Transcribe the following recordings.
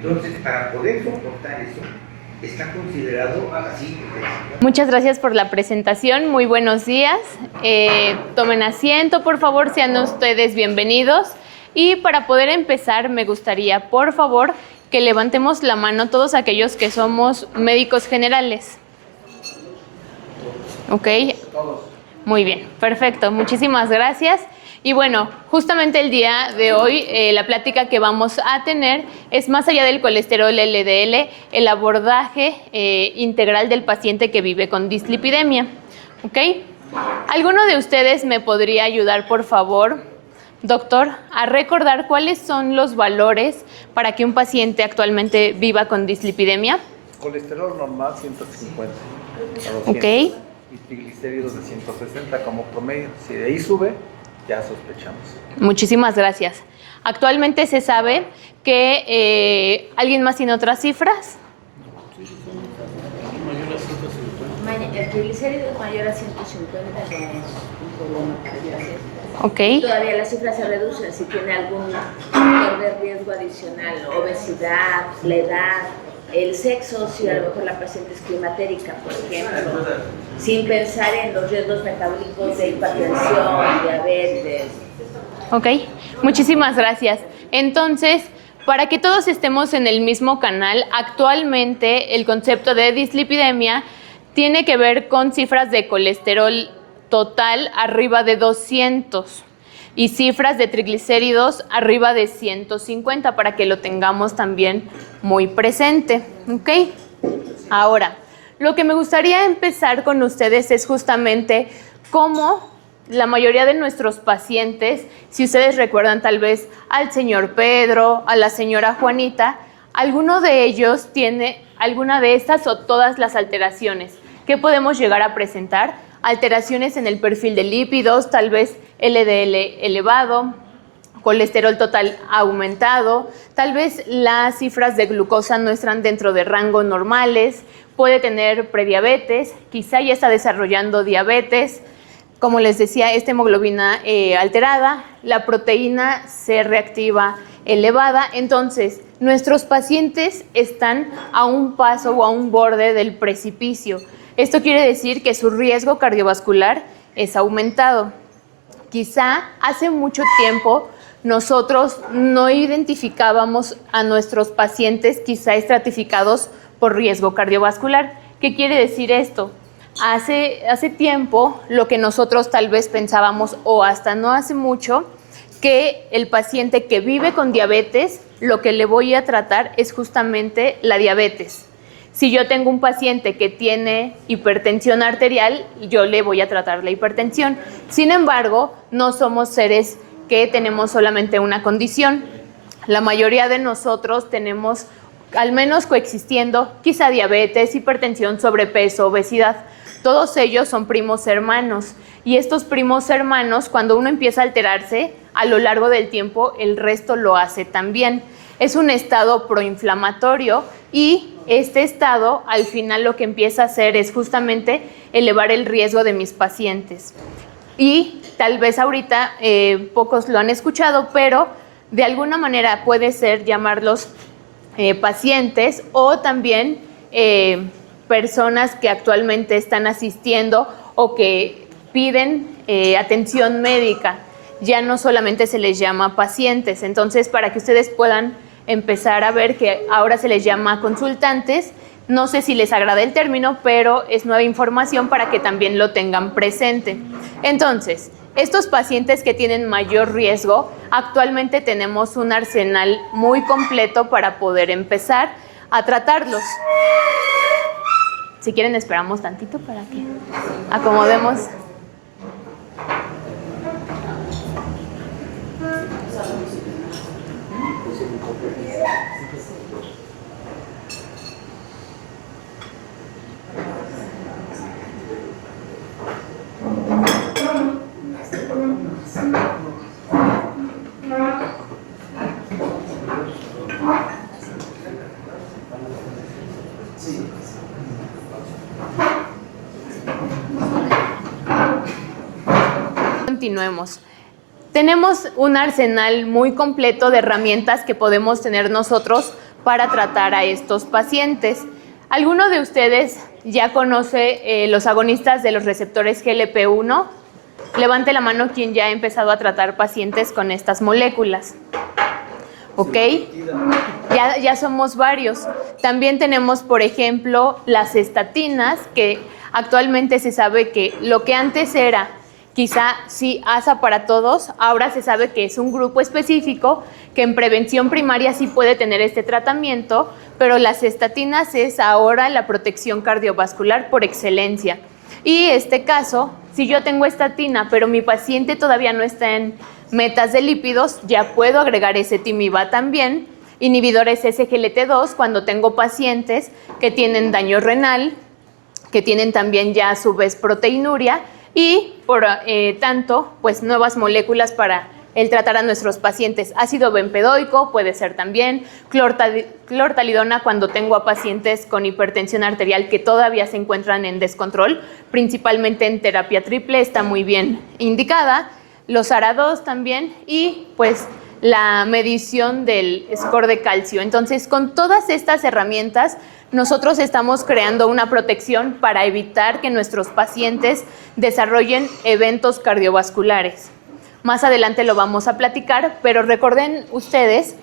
Entonces, para poder soportar eso, está considerado así. Muchas gracias por la presentación. Muy buenos días. Tomen asiento, por favor, sean ustedes bienvenidos. Y para poder empezar, me gustaría, por favor, que levantemos la mano todos aquellos que somos médicos generales. ¿Ok? Muy bien, perfecto. Muchísimas gracias. Y bueno, justamente el día de hoy, la plática que vamos a tener es más allá del colesterol LDL, el abordaje integral del paciente que vive con dislipidemia. ¿Ok? ¿Alguno de ustedes me podría ayudar, por favor, doctor, a recordar cuáles son los valores para que un paciente actualmente viva con dislipidemia? Colesterol normal 150 a 200. Ok. Y triglicéridos de 160 como promedio. Si de ahí sube, ya sospechamos. Muchísimas gracias. Actualmente se sabe que ¿alguien más tiene otras cifras? El triglicérido mayor a 150 ya es un problema para el paciente. Ok. Todavía las cifras se reducen si tiene algún factor de riesgo adicional, obesidad, la edad, el sexo, si a lo mejor la paciente es climatérica, por ejemplo, sin pensar en los riesgos metabólicos de hipertensión, diabetes. Ok, muchísimas gracias. Entonces, para que todos estemos en el mismo canal, actualmente el concepto de dislipidemia tiene que ver con cifras de colesterol total arriba de 200 y cifras de triglicéridos arriba de 150 para que lo tengamos también muy presente. ¿Ok? Ahora, lo que me gustaría empezar con ustedes es justamente cómo la mayoría de nuestros pacientes, si ustedes recuerdan tal vez al señor Pedro, a la señora Juanita, alguno de ellos tiene alguna de estas o todas las alteraciones. ¿Qué podemos llegar a presentar? Alteraciones en el perfil de lípidos, tal vez LDL elevado, colesterol total aumentado, tal vez las cifras de glucosa no están dentro de rangos normales, puede tener prediabetes, quizá ya está desarrollando diabetes, como les decía, esta hemoglobina alterada, la proteína C reactiva elevada. Entonces, nuestros pacientes están a un paso o a un borde del precipicio. Esto quiere decir que su riesgo cardiovascular es aumentado. Quizá hace mucho tiempo nosotros no identificábamos a nuestros pacientes quizá estratificados por riesgo cardiovascular. ¿Qué quiere decir esto? Hace tiempo lo que nosotros tal vez pensábamos, o hasta no hace mucho, que el paciente que vive con diabetes, lo que le voy a tratar es justamente la diabetes. Si yo tengo un paciente que tiene hipertensión arterial, yo le voy a tratar la hipertensión. Sin embargo, no somos seres que tenemos solamente una condición. La mayoría de nosotros tenemos, al menos coexistiendo, quizá diabetes, hipertensión, sobrepeso, obesidad. Todos ellos son primos hermanos. Y estos primos hermanos, cuando uno empieza a alterarse, a lo largo del tiempo, el resto lo hace también. Es un estado proinflamatorio y este estado al final lo que empieza a hacer es justamente elevar el riesgo de mis pacientes. Y tal vez ahorita pocos lo han escuchado, pero de alguna manera puede ser llamarlos pacientes o también personas que actualmente están asistiendo o que piden atención médica. Ya no solamente se les llama pacientes. Entonces, para que ustedes puedan empezar a ver que ahora se les llama consultantes, no sé si les agrada el término, pero es nueva información para que también lo tengan presente. Entonces, estos pacientes que tienen mayor riesgo, actualmente tenemos un arsenal muy completo para poder empezar a tratarlos. Si quieren, esperamos tantito para que acomodemos. Continuemos. Tenemos un arsenal muy completo de herramientas que podemos tener nosotros para tratar a estos pacientes. ¿Alguno de ustedes ya conoce los agonistas de los receptores GLP-1? Levante la mano quien ya ha empezado a tratar pacientes con estas moléculas. ¿Ok? Ya somos varios. También tenemos, por ejemplo, las estatinas, que actualmente se sabe que lo que antes era quizá sí ASA para todos, ahora se sabe que es un grupo específico que en prevención primaria sí puede tener este tratamiento, pero las estatinas es ahora la protección cardiovascular por excelencia. Y este caso, si yo tengo estatina, pero mi paciente todavía no está en metas de lípidos, ya puedo agregar ezetimiba también, inhibidores SGLT2 cuando tengo pacientes que tienen daño renal, que tienen también ya a su vez proteinuria, y por tanto, pues nuevas moléculas para el tratar a nuestros pacientes. Ácido bempedoico puede ser también, clortalidona cuando tengo a pacientes con hipertensión arterial que todavía se encuentran en descontrol, principalmente en terapia triple, está muy bien indicada. Los ARA2 también y pues la medición del score de calcio. Entonces, con todas estas herramientas, nosotros estamos creando una protección para evitar que nuestros pacientes desarrollen eventos cardiovasculares. Más adelante lo vamos a platicar, pero recuerden ustedes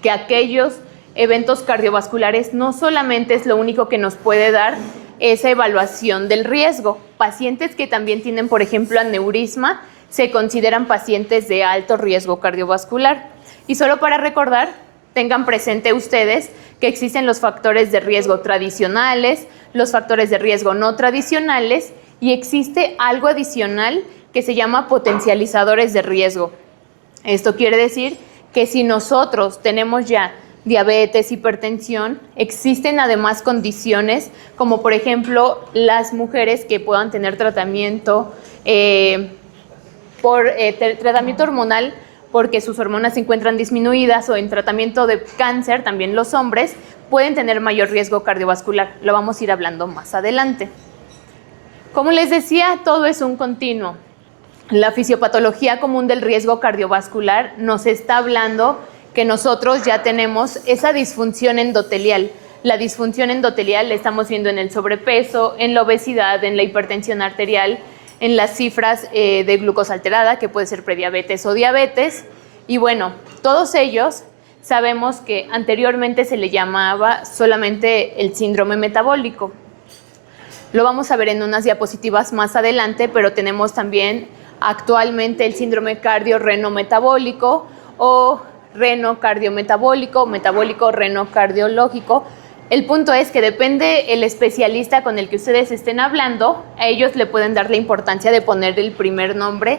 que aquellos eventos cardiovasculares no solamente es lo único que nos puede dar esa evaluación del riesgo. Pacientes que también tienen, por ejemplo, aneurisma, se consideran pacientes de alto riesgo cardiovascular. Y solo para recordar, tengan presente ustedes que existen los factores de riesgo tradicionales, los factores de riesgo no tradicionales y existe algo adicional que se llama potencializadores de riesgo. Esto quiere decir que si nosotros tenemos ya diabetes, hipertensión, existen además condiciones como por ejemplo las mujeres que puedan tener tratamiento por tratamiento hormonal porque sus hormonas se encuentran disminuidas o en tratamiento de cáncer, también los hombres pueden tener mayor riesgo cardiovascular. Lo vamos a ir hablando más adelante. Como les decía, todo es un continuo. La fisiopatología común del riesgo cardiovascular nos está hablando que nosotros ya tenemos esa disfunción endotelial. La disfunción endotelial la estamos viendo en el sobrepeso, en la obesidad, en la hipertensión arterial, en las cifras de glucosa alterada, que puede ser prediabetes o diabetes. Y bueno, todos ellos sabemos que anteriormente se le llamaba solamente el síndrome metabólico. Lo vamos a ver en unas diapositivas más adelante, pero tenemos también actualmente el síndrome cardio-reno-metabólico o reno-cardiometabólico, metabólico-reno-cardiológico. El punto es que depende el especialista con el que ustedes estén hablando, a ellos le pueden dar la importancia de poner el primer nombre,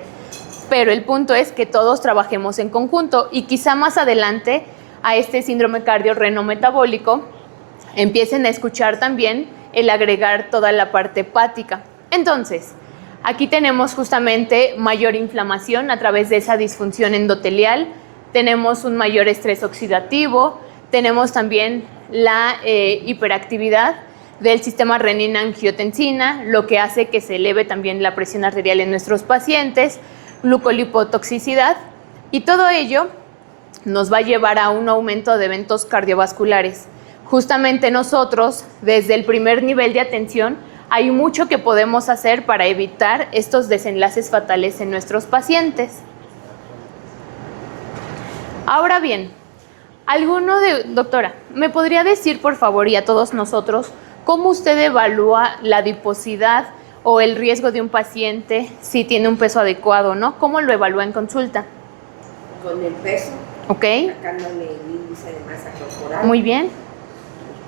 pero el punto es que todos trabajemos en conjunto y quizá más adelante a este síndrome cardio-reno-metabólico empiecen a escuchar también el agregar toda la parte hepática. Entonces, aquí tenemos justamente mayor inflamación a través de esa disfunción endotelial, tenemos un mayor estrés oxidativo, tenemos también la hiperactividad del sistema renina-angiotensina, lo que hace que se eleve también la presión arterial en nuestros pacientes, glucolipotoxicidad, y todo ello nos va a llevar a un aumento de eventos cardiovasculares. Justamente nosotros, desde el primer nivel de atención, hay mucho que podemos hacer para evitar estos desenlaces fatales en nuestros pacientes. Ahora bien, doctora, ¿me podría decir, por favor, y a todos nosotros, cómo usted evalúa la adiposidad o el riesgo de un paciente si tiene un peso adecuado, ¿no? ¿Cómo lo evalúa en consulta? Con el peso. Ok. Sacándole el índice de masa corporal. Muy bien.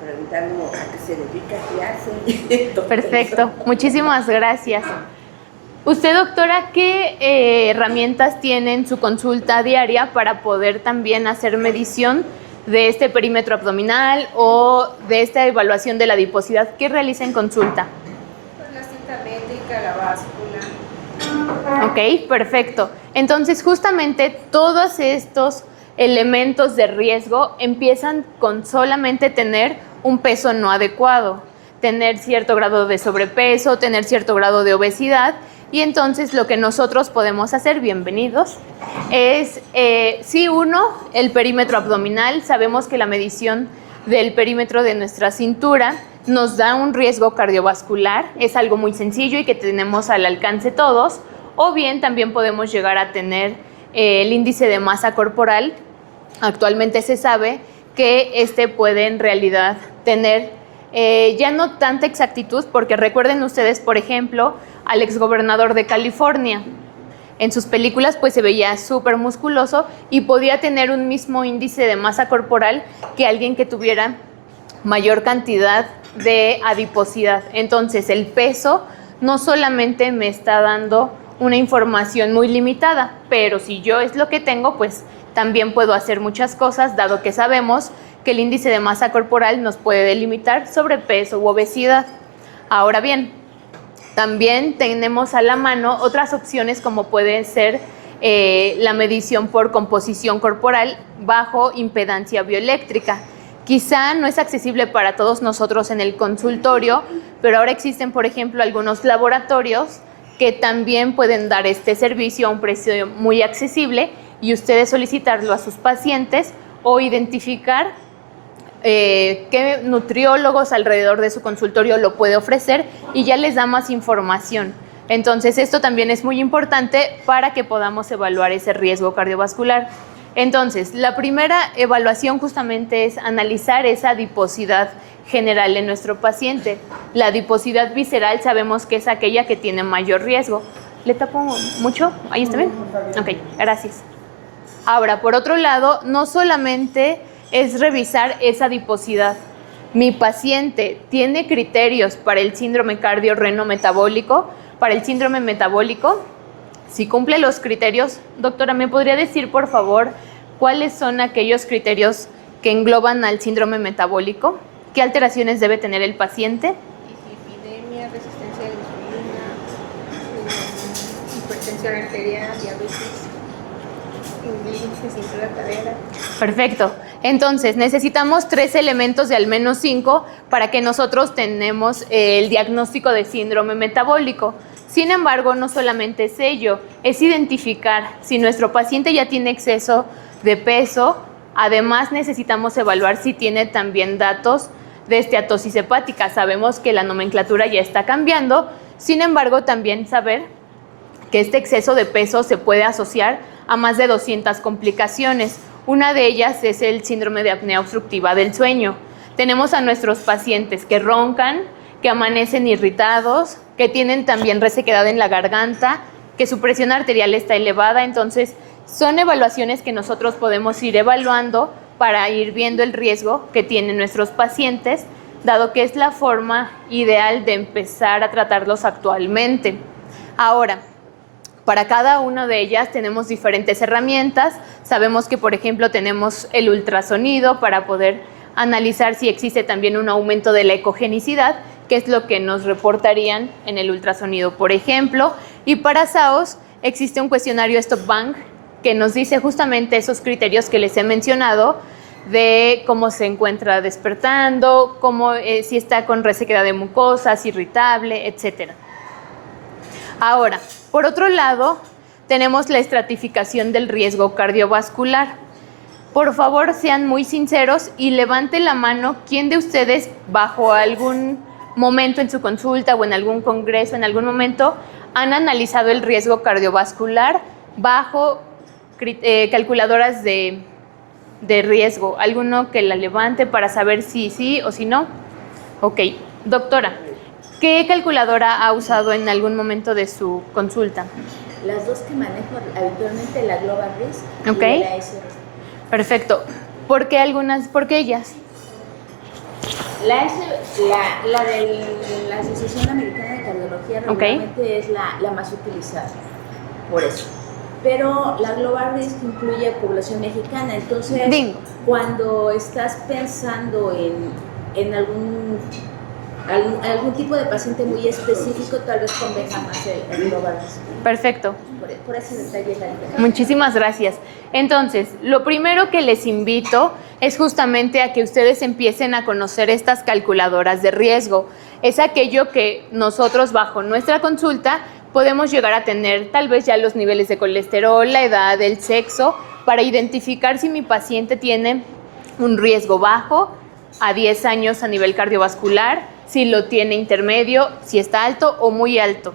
Preguntando a qué se dedica, qué hace. Perfecto. Muchísimas gracias. Usted, doctora, ¿qué herramientas tiene en su consulta diaria para poder también hacer medición de este perímetro abdominal o de esta evaluación de la adiposidad? ¿Qué realiza en consulta? Pues la cinta métrica, la báscula. Ok, perfecto. Entonces, justamente todos estos elementos de riesgo empiezan con solamente tener un peso no adecuado, tener cierto grado de sobrepeso, tener cierto grado de obesidad, Y entonces lo que nosotros podemos hacer, bienvenidos, es, sí, uno, el perímetro abdominal. Sabemos que la medición del perímetro de nuestra cintura nos da un riesgo cardiovascular. Es algo muy sencillo y que tenemos al alcance todos. O bien también podemos llegar a tener el índice de masa corporal. Actualmente se sabe que este puede en realidad tener ya no tanta exactitud, porque recuerden ustedes, por ejemplo, al exgobernador de California. En sus películas pues se veía súper musculoso y podía tener un mismo índice de masa corporal que alguien que tuviera mayor cantidad de adiposidad. Entonces el peso no solamente me está dando una información muy limitada, pero si yo es lo que tengo, pues también puedo hacer muchas cosas, dado que sabemos que el índice de masa corporal nos puede delimitar sobrepeso u obesidad. Ahora bien, también tenemos a la mano otras opciones como puede ser la medición por composición corporal bajo impedancia bioeléctrica. Quizá no es accesible para todos nosotros en el consultorio, pero ahora existen, por ejemplo, algunos laboratorios que también pueden dar este servicio a un precio muy accesible y ustedes solicitarlo a sus pacientes o identificar qué nutriólogos alrededor de su consultorio lo puede ofrecer y ya les da más información. Entonces esto también es muy importante para que podamos evaluar ese riesgo cardiovascular. Entonces, la primera evaluación justamente es analizar esa adiposidad general en nuestro paciente. La adiposidad visceral sabemos que es aquella que tiene mayor riesgo. ¿Le tapo mucho? ¿Ahí está bien? Ok, gracias. Ahora, por otro lado, no solamente es revisar esa adiposidad. Mi paciente tiene criterios para el síndrome cardiorreno-metabólico. Para el síndrome metabólico, si cumple los criterios, doctora, ¿me podría decir, por favor, cuáles son aquellos criterios que engloban al síndrome metabólico? ¿Qué alteraciones debe tener el paciente? Dislipidemia, resistencia a la insulina, hipertensión arterial, diabetes, índice, cintura, cadera. Perfecto. Entonces, necesitamos 3 elementos de al menos 5 para que nosotros tenemos el diagnóstico de síndrome metabólico. Sin embargo, no solamente es ello, es identificar si nuestro paciente ya tiene exceso de peso. Además, necesitamos evaluar si tiene también datos de esteatosis hepática. Sabemos que la nomenclatura ya está cambiando, sin embargo, también saber que este exceso de peso se puede asociar a más de 200 complicaciones. Una de ellas es el síndrome de apnea obstructiva del sueño. Tenemos a nuestros pacientes que roncan, que amanecen irritados, que tienen también resequedad en la garganta, que su presión arterial está elevada. Entonces, son evaluaciones que nosotros podemos ir evaluando para ir viendo el riesgo que tienen nuestros pacientes, dado que es la forma ideal de empezar a tratarlos actualmente. Ahora, para cada una de ellas tenemos diferentes herramientas. Sabemos que, por ejemplo, tenemos el ultrasonido para poder analizar si existe también un aumento de la ecogenicidad, que es lo que nos reportarían en el ultrasonido, por ejemplo. Y para SAOS existe un cuestionario Stop Bank que nos dice justamente esos criterios que les he mencionado de cómo se encuentra despertando, cómo, si está con resequedad de mucosas, irritable, etc. Ahora, por otro lado, tenemos la estratificación del riesgo cardiovascular. Por favor, sean muy sinceros y levanten la mano quién de ustedes bajo algún momento en su consulta o en algún congreso, en algún momento, han analizado el riesgo cardiovascular bajo calculadoras de riesgo. ¿Alguno que la levante para saber si sí o si no? Ok, doctora, ¿qué calculadora ha usado en algún momento de su consulta? Las dos que manejo habitualmente, la Global Risk Okay. y la SRC. Perfecto. ¿Por qué algunas? ¿Por qué ellas? La de la Asociación Americana de Cardiología regularmente es la más utilizada, por eso. Pero la Global Risk incluye población mexicana, entonces cuando estás pensando en algún tipo de paciente muy específico, tal vez convenga más el Global Risk. Perfecto. Por ese detalle es la diferencia. Muchísimas gracias. Entonces, lo primero que les invito es justamente a que ustedes empiecen a conocer estas calculadoras de riesgo. Es aquello que nosotros bajo nuestra consulta podemos llegar a tener tal vez ya los niveles de colesterol, la edad, el sexo, para identificar si mi paciente tiene un riesgo bajo a 10 años a nivel cardiovascular, si lo tiene intermedio, si está alto o muy alto.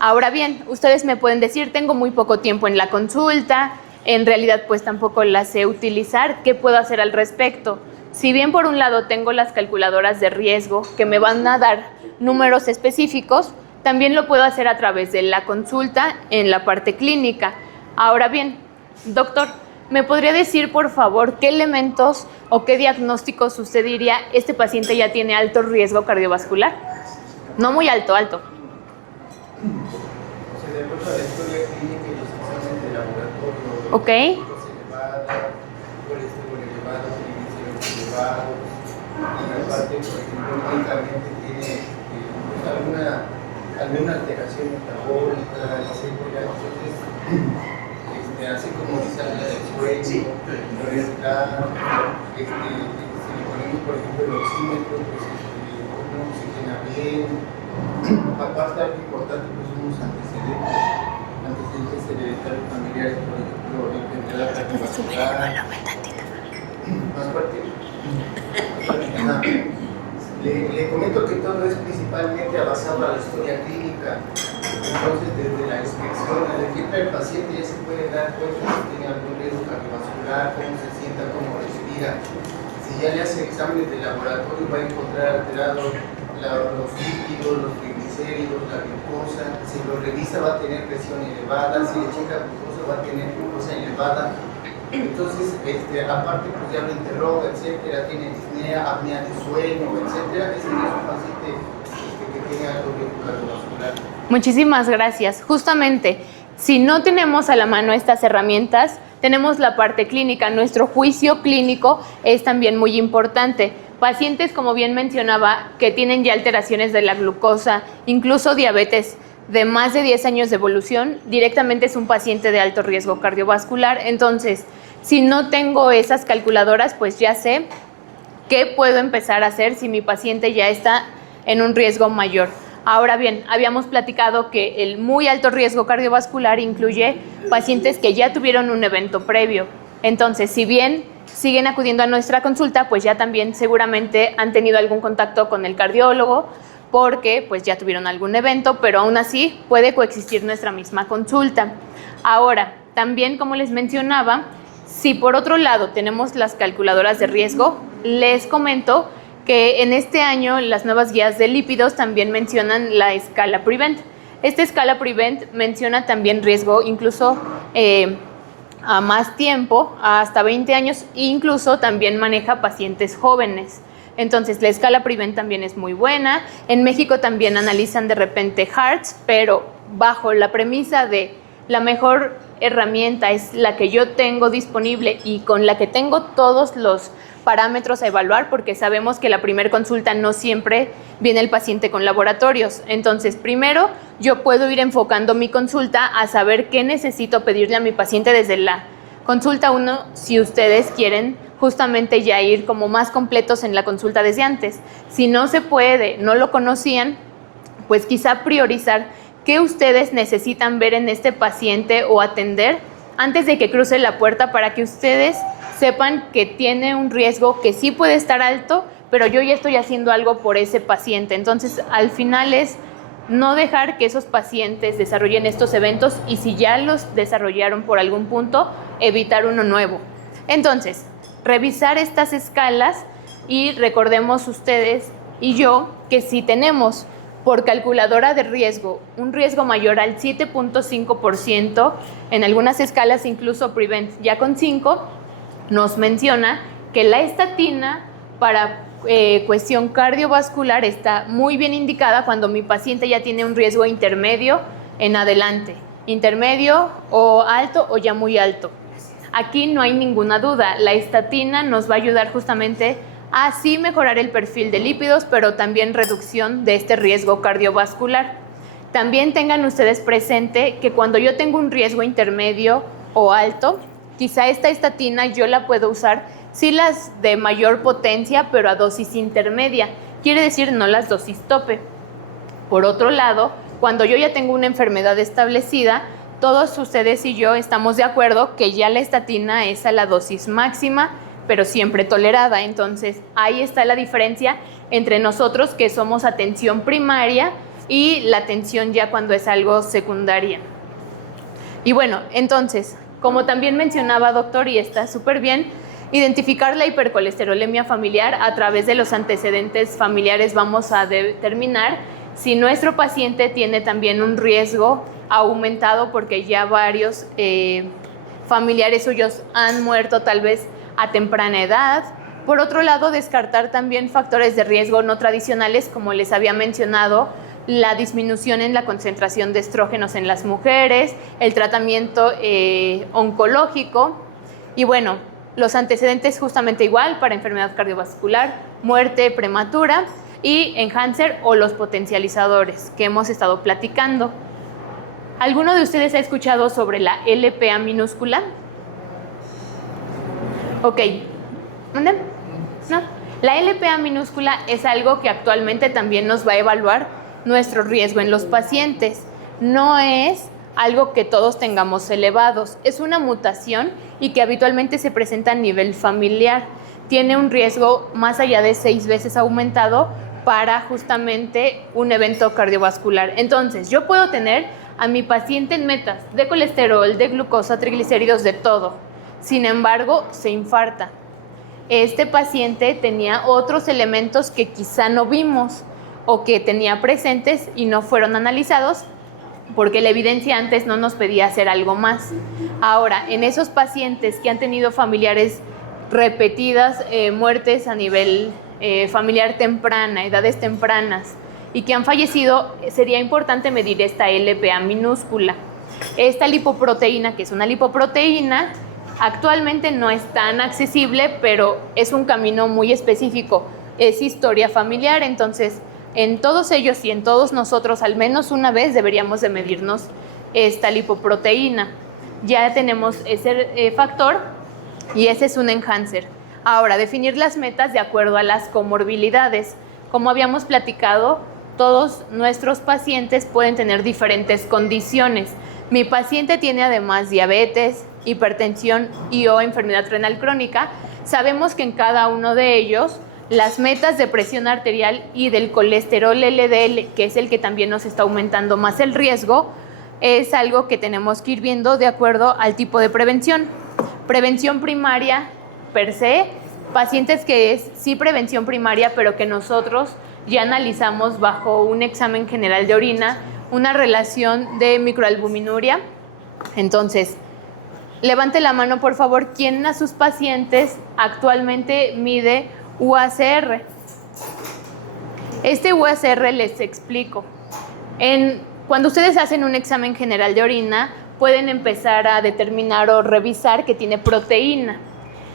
Ahora bien, ustedes me pueden decir, tengo muy poco tiempo en la consulta, en realidad pues tampoco la sé utilizar, ¿qué puedo hacer al respecto? Si bien por un lado tengo las calculadoras de riesgo que me van a dar números específicos, también lo puedo hacer a través de la consulta en la parte clínica. Ahora bien, doctor, ¿me podría decir por favor qué elementos o qué diagnósticos usted diría este paciente ya tiene alto riesgo cardiovascular? No muy alto, alto. De acuerdo a la historia clínica y los exámenes de laboratorio, Ok. elevada, colesterol elevado, triglicéridos elevados, y aparte, por ejemplo, médicamente tiene alguna alteración metabólica, etcétera. Entonces, así como dice la del sueño, respirar, si le ponemos, por ejemplo, el oxímetro, pues no oxigena bien. Va a estar importante pues unos antecedentes hereditarios familiares, por ejemplo, enfermedad cardiovascular. Más fuerte. Ajá. Le comento que todo es principalmente basado a la historia clínica. Entonces, desde la inspección, desde que entra el paciente ya se puede dar cuenta si tiene algún riesgo cardiovascular, cómo se sienta, cómo respira. Si ya le hace exámenes de laboratorio, va a encontrar alterados los lípidos, los triglicéridos, la glucosa. Si lo revisa, va a tener presión elevada. Si le checa glucosa, va a tener glucosa elevada. Entonces, aparte, pues ya lo interroga, etcétera, tiene disnea, apnea de sueño, etcétera. Ese es un paciente que tiene alto riesgo cardiovascular. Muchísimas gracias. Justamente, si no tenemos a la mano estas herramientas, tenemos la parte clínica. Nuestro juicio clínico es también muy importante. Pacientes, como bien mencionaba, que tienen ya alteraciones de la glucosa, incluso diabetes de más de 10 años de evolución, directamente es un paciente de alto riesgo cardiovascular. Entonces, si no tengo esas calculadoras, pues ya sé qué puedo empezar a hacer si mi paciente ya está en un riesgo mayor. Ahora bien, habíamos platicado que el muy alto riesgo cardiovascular incluye pacientes que ya tuvieron un evento previo. Entonces, si bien siguen acudiendo a nuestra consulta, pues ya también seguramente han tenido algún contacto con el cardiólogo porque pues ya tuvieron algún evento, pero aún así puede coexistir nuestra misma consulta. Ahora, también como les mencionaba, si por otro lado tenemos las calculadoras de riesgo, les comento que en este año las nuevas guías de lípidos también mencionan la escala PREVENT. Esta escala PREVENT menciona también riesgo incluso a más tiempo, hasta 20 años, e incluso también maneja pacientes jóvenes. Entonces, la escala PREVENT también es muy buena. En México también analizan de repente HEARTS, pero bajo la premisa de la mejor herramienta es la que yo tengo disponible y con la que tengo todos los parámetros a evaluar, porque sabemos que la primera consulta no siempre viene el paciente con laboratorios. Entonces, primero yo puedo ir enfocando mi consulta a saber qué necesito pedirle a mi paciente desde la consulta 1, si ustedes quieren justamente ya ir como más completos en la consulta desde antes. Si no se puede, no lo conocían, pues quizá priorizar qué ustedes necesitan ver en este paciente o atender antes de que cruce la puerta, para que ustedes sepan que tiene un riesgo que sí puede estar alto, pero yo ya estoy haciendo algo por ese paciente. Entonces, al final es no dejar que esos pacientes desarrollen estos eventos, y si ya los desarrollaron por algún punto, evitar uno nuevo. Entonces, revisar estas escalas, y recordemos ustedes y yo que si tenemos por calculadora de riesgo un riesgo mayor al 7.5%, en algunas escalas incluso PREVENT ya con 5, nos menciona que la estatina para cuestión cardiovascular está muy bien indicada cuando mi paciente ya tiene un riesgo intermedio en adelante, intermedio o alto o ya muy alto. Aquí no hay ninguna duda, la estatina nos va a ayudar justamente a sí mejorar el perfil de lípidos, pero también reducción de este riesgo cardiovascular. También tengan ustedes presente que cuando yo tengo un riesgo intermedio o alto, quizá esta estatina yo la puedo usar, sí las de mayor potencia, pero a dosis intermedia, quiere decir no las dosis tope. Por otro lado, cuando yo ya tengo una enfermedad establecida, todos ustedes y yo estamos de acuerdo que ya la estatina es a la dosis máxima, pero siempre tolerada. Entonces, ahí está la diferencia entre nosotros, que somos atención primaria, y la atención ya cuando es algo secundaria. Y bueno, entonces, como también mencionaba, doctor, y está súper bien, identificar la hipercolesterolemia familiar a través de los antecedentes familiares. Vamos a determinar si nuestro paciente tiene también un riesgo aumentado porque ya varios familiares suyos han muerto tal vez a temprana edad. Por otro lado, descartar también factores de riesgo no tradicionales, como les había mencionado, la disminución en la concentración de estrógenos en las mujeres, el tratamiento oncológico y bueno, los antecedentes justamente igual para enfermedad cardiovascular, muerte prematura y enhancer o los potencializadores que hemos estado platicando. ¿Alguno de ustedes ha escuchado sobre la LPA minúscula? Ok. ¿Dónde? ¿No? La LPA minúscula es algo que actualmente también nos va a evaluar nuestro riesgo en los pacientes. No es algo que todos tengamos elevados. Es una mutación y que habitualmente se presenta a nivel familiar. Tiene un riesgo más allá de 6 veces aumentado para justamente un evento cardiovascular. Entonces, yo puedo tener a mi paciente en metas de colesterol, de glucosa, triglicéridos, de todo. Sin embargo, se infarta. Este paciente tenía otros elementos que quizá no vimos o que tenía presentes y no fueron analizados porque la evidencia antes no nos pedía hacer algo más. Ahora, en esos pacientes que han tenido familiares repetidas, muertes a nivel familiar temprana, edades tempranas, y que han fallecido, sería importante medir esta LPA minúscula. Esta lipoproteína, que es una lipoproteína, actualmente no es tan accesible, pero es un camino muy específico. Es historia familiar, entonces en todos ellos y en todos nosotros al menos una vez deberíamos de medirnos esta lipoproteína. Ya tenemos ese factor y ese es un enhancer. Ahora, definir las metas de acuerdo a las comorbilidades. Como habíamos platicado, todos nuestros pacientes pueden tener diferentes condiciones. Mi paciente tiene además diabetes, hipertensión y o enfermedad renal crónica. Sabemos que en cada uno de ellos las metas de presión arterial y del colesterol LDL, que es el que también nos está aumentando más el riesgo, es algo que tenemos que ir viendo de acuerdo al tipo de prevención. Prevención primaria per se, pacientes que es sí prevención primaria, pero que nosotros ya analizamos bajo un examen general de orina una relación de microalbuminuria. Entonces, levante la mano, por favor, ¿quién a sus pacientes actualmente mide UACR? Este UACR les explico. Cuando ustedes hacen un examen general de orina, pueden empezar a determinar o revisar que tiene proteína,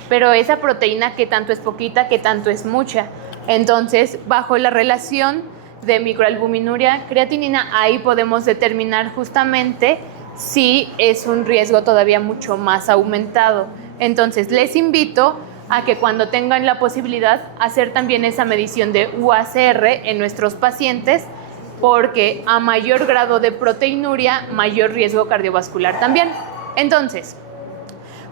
pero esa proteína, ¿qué tanto es poquita, qué tanto es mucha? Entonces, bajo la relación de microalbuminuria, creatinina, ahí podemos determinar justamente si es un riesgo todavía mucho más aumentado. Entonces, les invito a que cuando tengan la posibilidad, hacer también esa medición de UACR en nuestros pacientes, porque a mayor grado de proteinuria, mayor riesgo cardiovascular también. Entonces,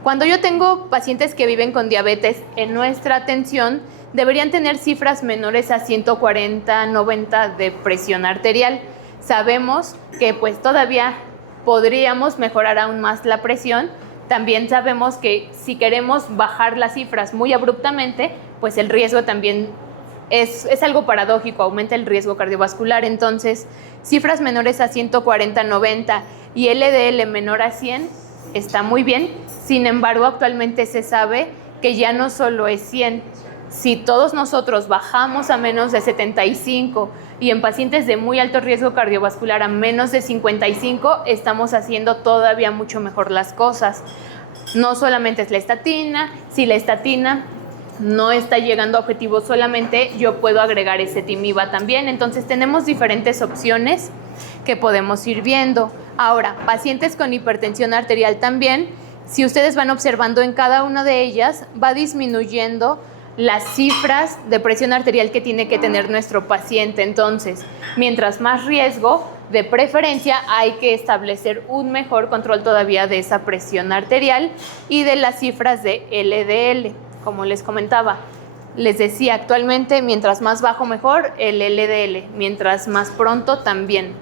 cuando yo tengo pacientes que viven con diabetes en nuestra atención, deberían tener cifras menores a 140, 90 de presión arterial. Sabemos que pues todavía podríamos mejorar aún más la presión. También sabemos que si queremos bajar las cifras muy abruptamente, pues el riesgo también es algo paradójico, aumenta el riesgo cardiovascular. Entonces, cifras menores a 140, 90 y LDL menor a 100 está muy bien. Sin embargo, actualmente se sabe que ya no solo es 100. Si todos nosotros bajamos a menos de 75 y en pacientes de muy alto riesgo cardiovascular a menos de 55, estamos haciendo todavía mucho mejor las cosas. No solamente es la estatina, si la estatina no está llegando a objetivos solamente, yo puedo agregar ezetimiba también. Entonces tenemos diferentes opciones que podemos ir viendo. Ahora, pacientes con hipertensión arterial también, si ustedes van observando en cada una de ellas, va disminuyendo las cifras de presión arterial que tiene que tener nuestro paciente. Entonces, mientras más riesgo, de preferencia hay que establecer un mejor control todavía de esa presión arterial y de las cifras de LDL. Como les comentaba, les decía, actualmente mientras más bajo mejor el LDL, mientras más pronto también.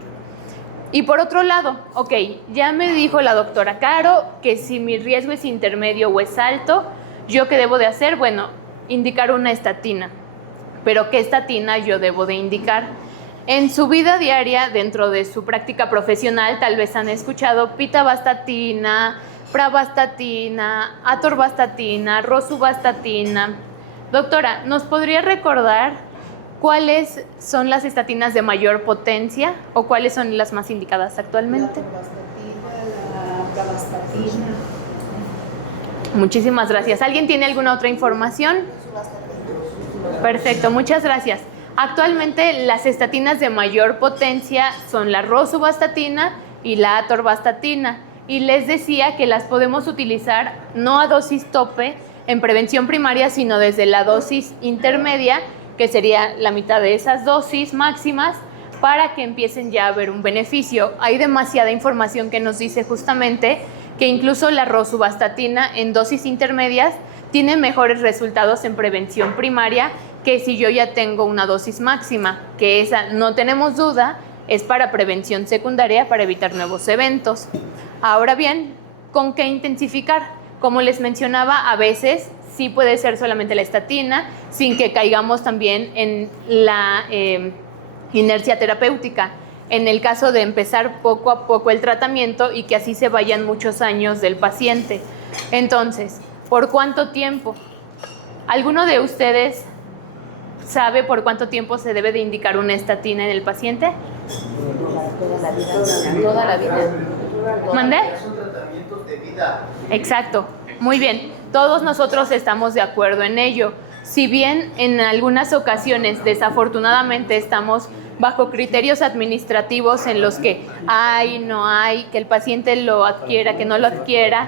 Y por otro lado, ok, ya me dijo la doctora Caro que si mi riesgo es intermedio o es alto, ¿yo qué debo de hacer? Bueno, indicar una estatina. Pero ¿qué estatina yo debo de indicar? En su vida diaria, dentro de su práctica profesional, tal vez han escuchado pitavastatina, pravastatina, atorvastatina, rosuvastatina. Doctora, ¿nos podría recordar cuáles son las estatinas de mayor potencia o cuáles son las más indicadas actualmente? La atorvastatina, la pravastatina. Muchísimas gracias. ¿Alguien tiene alguna otra información? Perfecto, muchas gracias. Actualmente las estatinas de mayor potencia son la rosuvastatina y la atorvastatina. Y les decía que las podemos utilizar no a dosis tope en prevención primaria, sino desde la dosis intermedia, que sería la mitad de esas dosis máximas, para que empiecen ya a ver un beneficio. Hay demasiada información que nos dice justamente que incluso la rosuvastatina en dosis intermedias tiene mejores resultados en prevención primaria que si yo ya tengo una dosis máxima, que esa, no tenemos duda, es para prevención secundaria para evitar nuevos eventos. Ahora bien, ¿con qué intensificar? Como les mencionaba, a veces sí puede ser solamente la estatina, sin que caigamos también en la inercia terapéutica. En el caso de empezar poco a poco el tratamiento y que así se vayan muchos años del paciente. Entonces, ¿por cuánto tiempo? ¿Alguno de ustedes sabe por cuánto tiempo se debe de indicar una estatina en el paciente? Toda la vida. ¿Mandé? Son tratamientos de vida. Exacto, muy bien. Todos nosotros estamos de acuerdo en ello. Si bien en algunas ocasiones, desafortunadamente, estamos bajo criterios administrativos en los que hay, no hay, que el paciente lo adquiera, que no lo adquiera,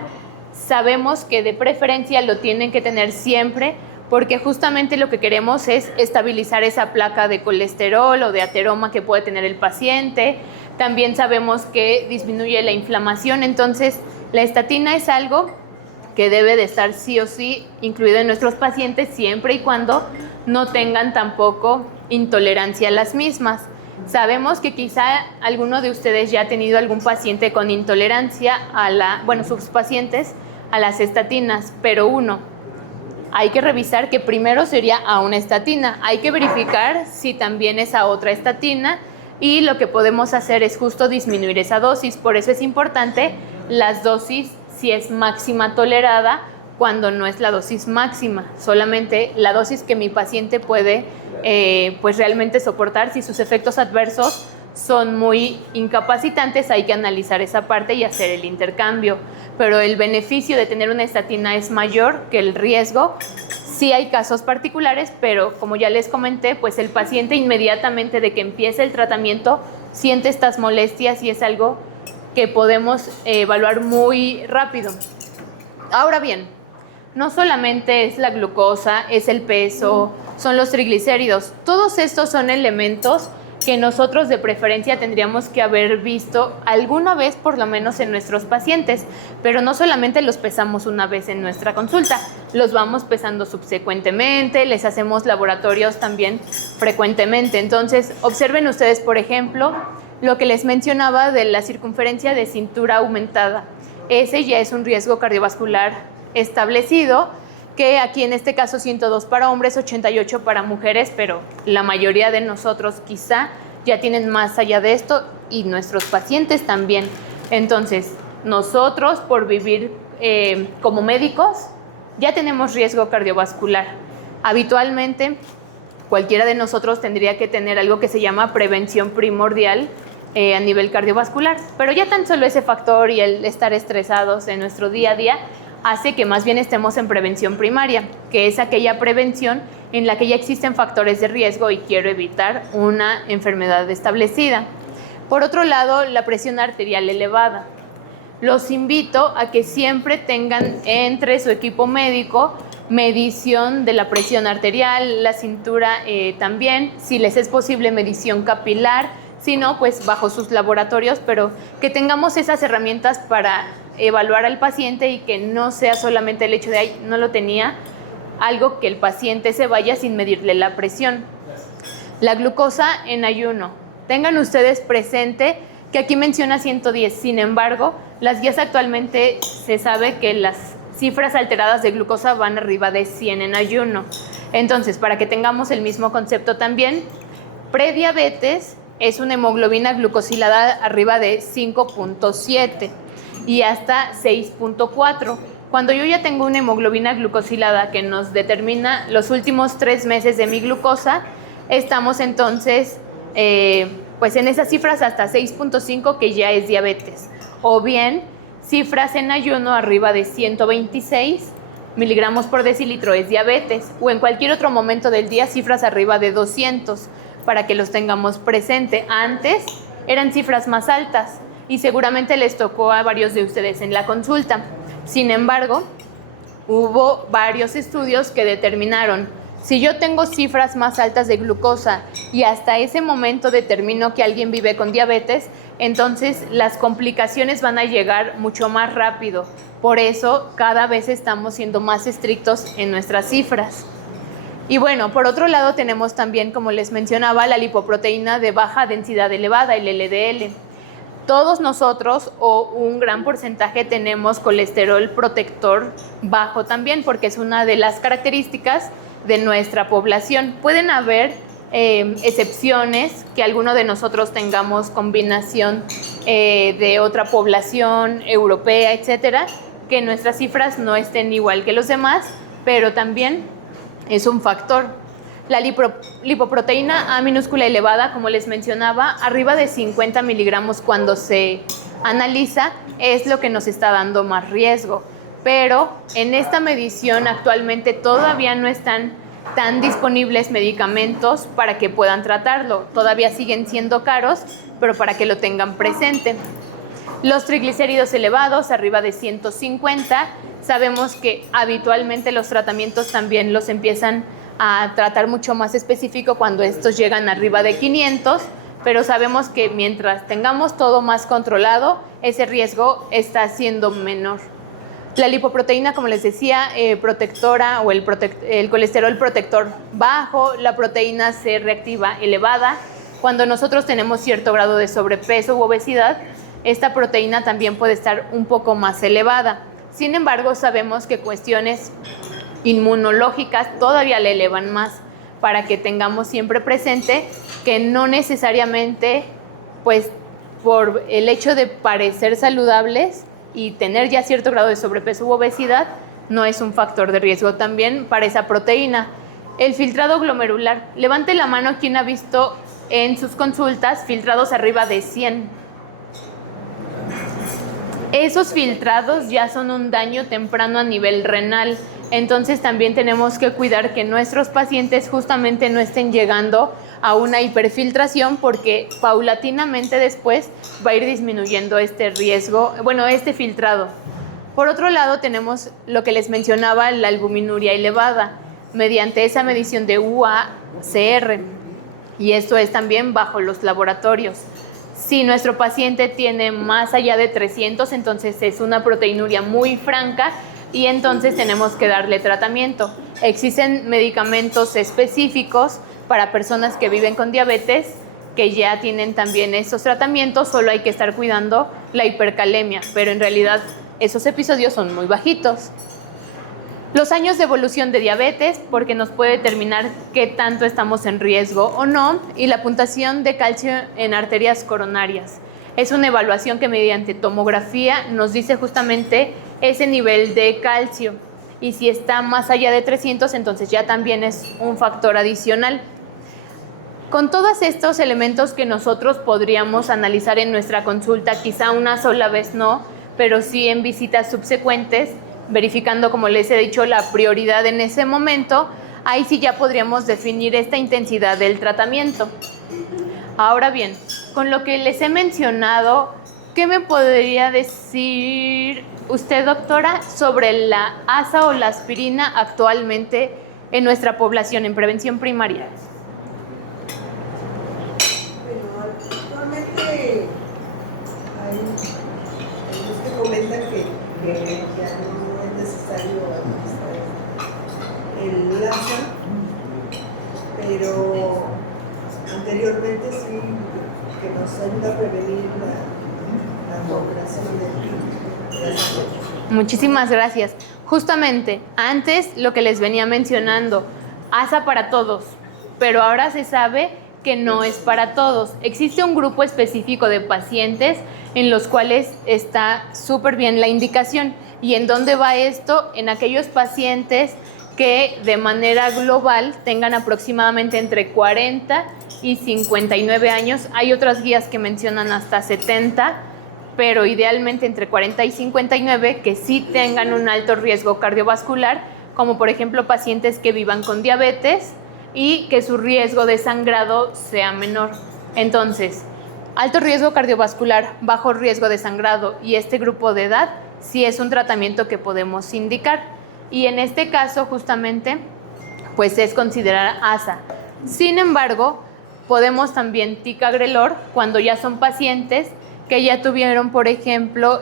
sabemos que de preferencia lo tienen que tener siempre, porque justamente lo que queremos es estabilizar esa placa de colesterol o de ateroma que puede tener el paciente. También sabemos que disminuye la inflamación, entonces la estatina es algo que debe de estar sí o sí incluido en nuestros pacientes siempre y cuando no tengan tampoco intolerancia a las mismas. Sabemos que quizá alguno de ustedes ya ha tenido algún paciente con intolerancia sus pacientes a las estatinas, pero hay que revisar que primero sería a una estatina, hay que verificar si también es a otra estatina y lo que podemos hacer es justo disminuir esa dosis. Por eso es importante las dosis si es máxima tolerada cuando no es la dosis máxima, solamente la dosis que mi paciente puede pues realmente soportar. Si sus efectos adversos son muy incapacitantes, hay que analizar esa parte y hacer el intercambio. Pero el beneficio de tener una estatina es mayor que el riesgo. Sí hay casos particulares, pero como ya les comenté, pues el paciente inmediatamente de que empiece el tratamiento siente estas molestias y es algo que podemos evaluar muy rápido. Ahora bien, no solamente es la glucosa, es el peso, son los triglicéridos. Todos estos son elementos que nosotros de preferencia tendríamos que haber visto alguna vez por lo menos en nuestros pacientes, pero no solamente los pesamos una vez en nuestra consulta, los vamos pesando subsecuentemente, les hacemos laboratorios también frecuentemente. Entonces, observen ustedes, por ejemplo, lo que les mencionaba de la circunferencia de cintura aumentada. Ese ya es un riesgo cardiovascular establecido, que aquí en este caso 102 para hombres, 88 para mujeres, pero la mayoría de nosotros quizá ya tienen más allá de esto y nuestros pacientes también. Entonces, nosotros por vivir como médicos ya tenemos riesgo cardiovascular. Habitualmente, cualquiera de nosotros tendría que tener algo que se llama prevención primordial a nivel cardiovascular, pero ya tan solo ese factor y el estar estresados en nuestro día a día hace que más bien estemos en prevención primaria, que es aquella prevención en la que ya existen factores de riesgo y quiero evitar una enfermedad establecida. Por otro lado, la presión arterial elevada. Los invito a que siempre tengan entre su equipo médico medición de la presión arterial, la cintura también, si les es posible medición capilar, sino pues bajo sus laboratorios, pero que tengamos esas herramientas para evaluar al paciente y que no sea solamente el hecho de, ay, no lo tenía, algo que el paciente se vaya sin medirle la presión. La glucosa en ayuno. Tengan ustedes presente que aquí menciona 110, sin embargo, las guías actualmente se sabe que las cifras alteradas de glucosa van arriba de 100 en ayuno. Entonces, para que tengamos el mismo concepto también, prediabetes es una hemoglobina glucosilada arriba de 5.7 y hasta 6.4. Cuando yo ya tengo una hemoglobina glucosilada que nos determina los últimos 3 meses de mi glucosa, estamos entonces pues en esas cifras hasta 6.5, que ya es diabetes. O bien cifras en ayuno arriba de 126 miligramos por decilitro es diabetes. O en cualquier otro momento del día cifras arriba de 200, para que los tengamos presente. Antes eran cifras más altas y seguramente les tocó a varios de ustedes en la consulta. Sin embargo, hubo varios estudios que determinaron, si yo tengo cifras más altas de glucosa y hasta ese momento determino que alguien vive con diabetes, entonces las complicaciones van a llegar mucho más rápido. Por eso cada vez estamos siendo más estrictos en nuestras cifras. Y bueno, por otro lado tenemos también, como les mencionaba, la lipoproteína de baja densidad elevada, el LDL. Todos nosotros, o un gran porcentaje, tenemos colesterol protector bajo también, porque es una de las características de nuestra población. Pueden haber excepciones, que alguno de nosotros tengamos combinación de otra población europea, etcétera, que nuestras cifras no estén igual que los demás, pero también es un factor. La lipoproteína A minúscula elevada, como les mencionaba, arriba de 50 miligramos cuando se analiza, es lo que nos está dando más riesgo. Pero en esta medición actualmente todavía no están tan disponibles medicamentos para que puedan tratarlo. Todavía siguen siendo caros, pero para que lo tengan presente. Los triglicéridos elevados, arriba de 150, sabemos que habitualmente los tratamientos también los empiezan a tratar mucho más específico cuando estos llegan arriba de 500, pero sabemos que mientras tengamos todo más controlado, ese riesgo está siendo menor. La lipoproteína, como les decía, protectora, o el colesterol protector bajo, la proteína C reactiva elevada. Cuando nosotros tenemos cierto grado de sobrepeso u obesidad, esta proteína también puede estar un poco más elevada. Sin embargo, sabemos que cuestiones inmunológicas todavía le elevan más, para que tengamos siempre presente que no necesariamente, pues, por el hecho de parecer saludables y tener ya cierto grado de sobrepeso u obesidad, no es un factor de riesgo también para esa proteína. El filtrado glomerular. Levante la mano quien ha visto en sus consultas filtrados arriba de 100. Esos filtrados ya son un daño temprano a nivel renal. Entonces también tenemos que cuidar que nuestros pacientes justamente no estén llegando a una hiperfiltración, porque paulatinamente después va a ir disminuyendo este riesgo, este filtrado. Por otro lado tenemos lo que les mencionaba, la albuminuria elevada, mediante esa medición de UACR, y esto es también bajo los laboratorios. Si nuestro paciente tiene más allá de 300, entonces es una proteinuria muy franca, y entonces tenemos que darle tratamiento. Existen medicamentos específicos para personas que viven con diabetes que ya tienen también estos tratamientos, solo hay que estar cuidando la hipercalemia, pero en realidad esos episodios son muy bajitos. Los años de evolución de diabetes, porque nos puede determinar qué tanto estamos en riesgo o no, y la puntuación de calcio en arterias coronarias. Es una evaluación que mediante tomografía nos dice justamente ese nivel de calcio, y si está más allá de 300, entonces ya también es un factor adicional. Con todos estos elementos que nosotros podríamos analizar en nuestra consulta, quizá una sola vez no, pero sí en visitas subsecuentes, verificando, como les he dicho, la prioridad en ese momento, ahí sí ya podríamos definir esta intensidad del tratamiento. Ahora bien, con lo que les he mencionado, ¿qué me podría decir usted, doctora, sobre la ASA o la aspirina actualmente en nuestra población en prevención primaria? que ya no es necesario el LASA, pero anteriormente sí que nos ayuda a prevenir la coagulación del virus. Muchísimas gracias. Justamente, antes lo que les venía mencionando, ASA para todos, pero ahora se sabe que no es para todos. Existe un grupo específico de pacientes en los cuales está súper bien la indicación. ¿Y en dónde va esto? En aquellos pacientes que de manera global tengan aproximadamente entre 40 y 59 años. Hay otras guías que mencionan hasta 70, pero idealmente entre 40 y 59 que sí tengan un alto riesgo cardiovascular, como por ejemplo pacientes que vivan con diabetes y que su riesgo de sangrado sea menor. Entonces, alto riesgo cardiovascular, bajo riesgo de sangrado y este grupo de edad sí es un tratamiento que podemos indicar. Y en este caso justamente pues es considerar ASA. Sin embargo, podemos también ticagrelor cuando ya son pacientes que ya tuvieron, por ejemplo,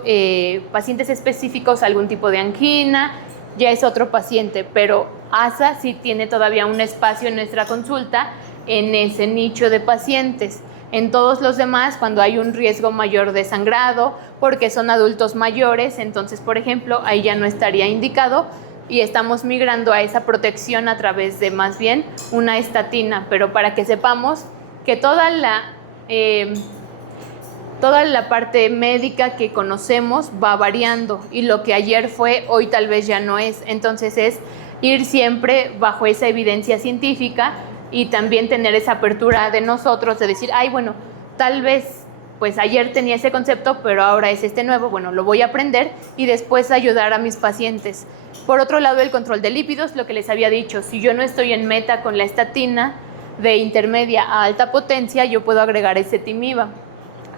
pacientes específicos, algún tipo de angina, ya es otro paciente, pero ASA sí tiene todavía un espacio en nuestra consulta en ese nicho de pacientes. En todos los demás, cuando hay un riesgo mayor de sangrado, porque son adultos mayores, entonces, por ejemplo, ahí ya no estaría indicado y estamos migrando a esa protección a través de más bien una estatina, pero para que sepamos que toda la parte médica que conocemos va variando y lo que ayer fue, hoy tal vez ya no es. Entonces es ir siempre bajo esa evidencia científica y también tener esa apertura de nosotros de decir, ay, bueno, tal vez pues ayer tenía ese concepto, pero ahora es este nuevo, bueno, lo voy a aprender y después ayudar a mis pacientes. Por otro lado, el control de lípidos, lo que les había dicho, si yo no estoy en meta con la estatina de intermedia a alta potencia, yo puedo agregar ezetimiba.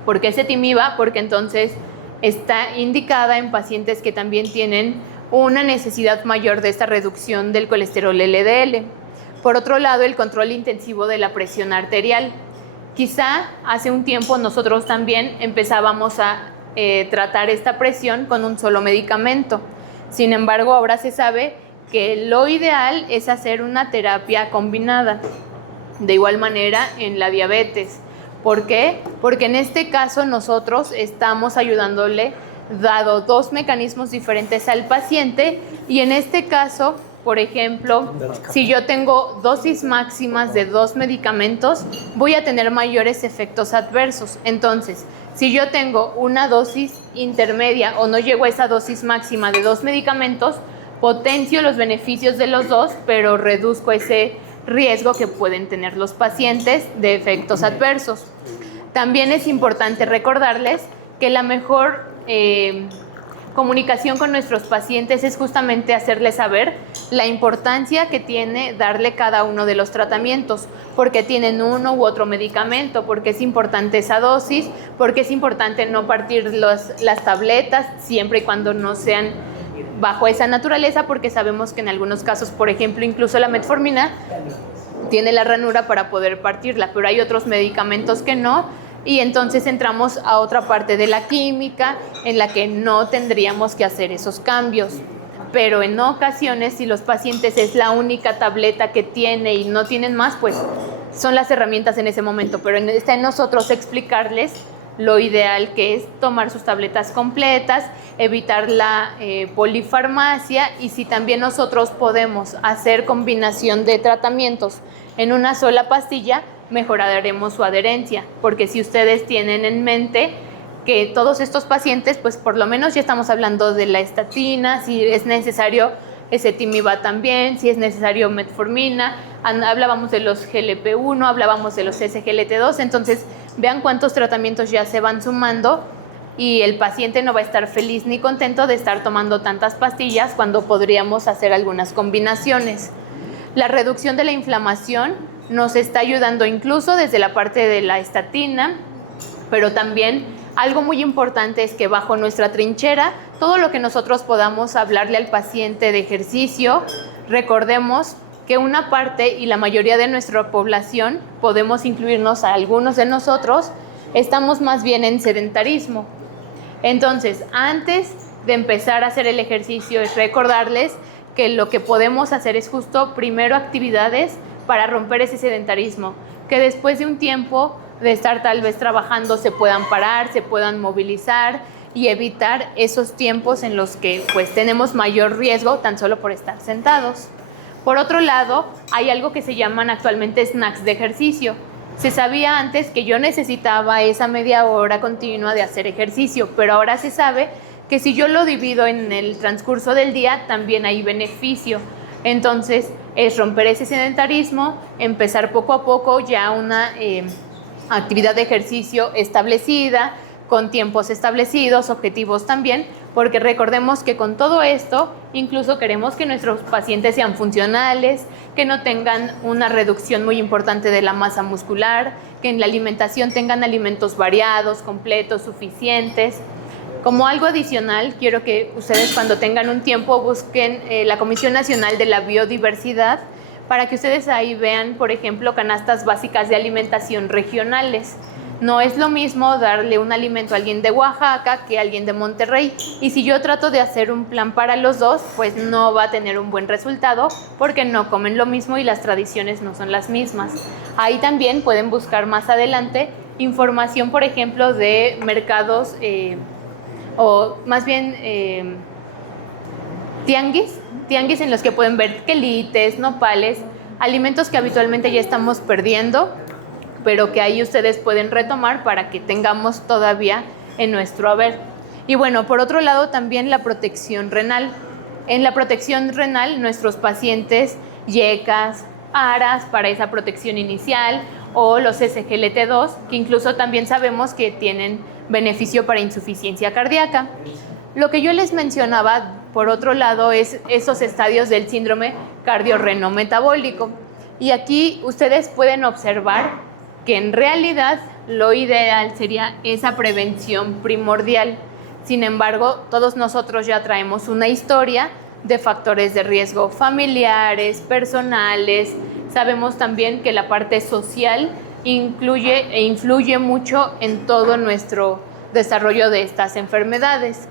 ¿Por qué ezetimiba? Porque entonces está indicada en pacientes que también tienen una necesidad mayor de esta reducción del colesterol LDL. Por otro lado, el control intensivo de la presión arterial. Quizá hace un tiempo nosotros también empezábamos a tratar esta presión con un solo medicamento. Sin embargo, ahora se sabe que lo ideal es hacer una terapia combinada. De igual manera en la diabetes. ¿Por qué? Porque en este caso nosotros estamos ayudándole dado dos mecanismos diferentes al paciente y en este caso, por ejemplo, si yo tengo dosis máximas de 2 medicamentos, voy a tener mayores efectos adversos. Entonces, si yo tengo una dosis intermedia o no llego a esa dosis máxima de 2 medicamentos, potencio los beneficios de los dos, pero reduzco ese riesgo que pueden tener los pacientes de efectos adversos. También es importante recordarles que la mejor comunicación con nuestros pacientes es justamente hacerles saber la importancia que tiene darle cada uno de los tratamientos, porque tienen uno u otro medicamento, porque es importante esa dosis, porque es importante no partir las tabletas siempre y cuando no sean bajo esa naturaleza, porque sabemos que en algunos casos, por ejemplo, incluso la metformina tiene la ranura para poder partirla, pero hay otros medicamentos que no, y entonces entramos a otra parte de la química en la que no tendríamos que hacer esos cambios. Pero en ocasiones, si los pacientes es la única tableta que tiene y no tienen más, pues son las herramientas en ese momento, pero está en nosotros explicarles lo ideal que es tomar sus tabletas completas, evitar la polifarmacia y si también nosotros podemos hacer combinación de tratamientos en una sola pastilla, mejoraremos su adherencia, porque si ustedes tienen en mente que todos estos pacientes, pues por lo menos ya estamos hablando de la estatina, si es necesario ezetimiba también, si es necesario metformina, hablábamos de los GLP-1, hablábamos de los SGLT2, entonces vean cuántos tratamientos ya se van sumando y el paciente no va a estar feliz ni contento de estar tomando tantas pastillas cuando podríamos hacer algunas combinaciones. La reducción de la inflamación nos está ayudando incluso desde la parte de la estatina, pero también algo muy importante es que bajo nuestra trinchera, todo lo que nosotros podamos hablarle al paciente de ejercicio, recordemos que una parte y la mayoría de nuestra población, podemos incluirnos a algunos de nosotros, estamos más bien en sedentarismo. Entonces, antes de empezar a hacer el ejercicio es recordarles que lo que podemos hacer es justo primero actividades para romper ese sedentarismo, que después de un tiempo de estar tal vez trabajando se puedan parar, se puedan movilizar y evitar esos tiempos en los que pues tenemos mayor riesgo tan solo por estar sentados. Por otro lado, hay algo que se llaman actualmente snacks de ejercicio. Se sabía antes que yo necesitaba esa media hora continua de hacer ejercicio, pero ahora se sabe que si yo lo divido en el transcurso del día, también hay beneficio. Entonces, es romper ese sedentarismo, empezar poco a poco ya una actividad de ejercicio establecida, con tiempos establecidos, objetivos también, porque recordemos que con todo esto, incluso queremos que nuestros pacientes sean funcionales, que no tengan una reducción muy importante de la masa muscular, que en la alimentación tengan alimentos variados, completos, suficientes. Como algo adicional, quiero que ustedes cuando tengan un tiempo busquen la Comisión Nacional de la Biodiversidad para que ustedes ahí vean, por ejemplo, canastas básicas de alimentación regionales. No es lo mismo darle un alimento a alguien de Oaxaca que a alguien de Monterrey. Y si yo trato de hacer un plan para los dos, pues no va a tener un buen resultado porque no comen lo mismo y las tradiciones no son las mismas. Ahí también pueden buscar más adelante información, por ejemplo, de mercados o más bien tianguis en los que pueden ver quelites, nopales, alimentos que habitualmente ya estamos perdiendo, pero que ahí ustedes pueden retomar para que tengamos todavía en nuestro haber. Y bueno, por otro lado también la protección renal. En la protección renal nuestros pacientes YECAS, ARAS para esa protección inicial o los SGLT2, que incluso también sabemos que tienen beneficio para insuficiencia cardíaca. Lo que yo les mencionaba, por otro lado, es esos estadios del síndrome cardiorrenometabólico. Y aquí ustedes pueden observar que en realidad lo ideal sería esa prevención primordial. Sin embargo, todos nosotros ya traemos una historia de factores de riesgo familiares, personales. Sabemos también que la parte social incluye e influye mucho en todo nuestro desarrollo de estas enfermedades.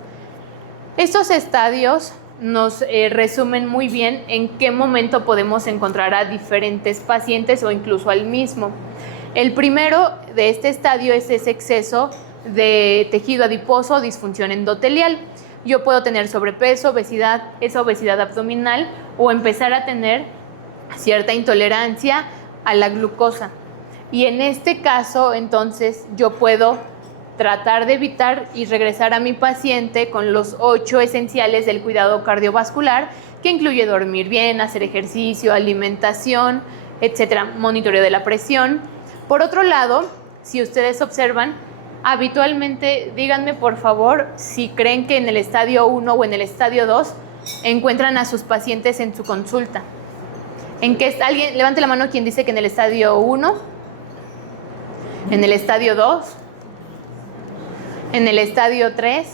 Estos estadios nos resumen muy bien en qué momento podemos encontrar a diferentes pacientes o incluso al mismo. El primero de este estadio es ese exceso de tejido adiposo o disfunción endotelial. Yo puedo tener sobrepeso, obesidad, esa obesidad abdominal o empezar a tener cierta intolerancia a la glucosa. Y en este caso, entonces, yo puedo tratar de evitar y regresar a mi paciente con los 8 esenciales del cuidado cardiovascular, que incluye dormir bien, hacer ejercicio, alimentación, etcétera, monitoreo de la presión. Por otro lado, si ustedes observan, habitualmente, díganme por favor si creen que en el estadio 1 o en el estadio 2 encuentran a sus pacientes en su consulta. ¿En qué está? Alguien levante la mano quien dice que en el estadio 1, en el estadio 2, en el estadio 3.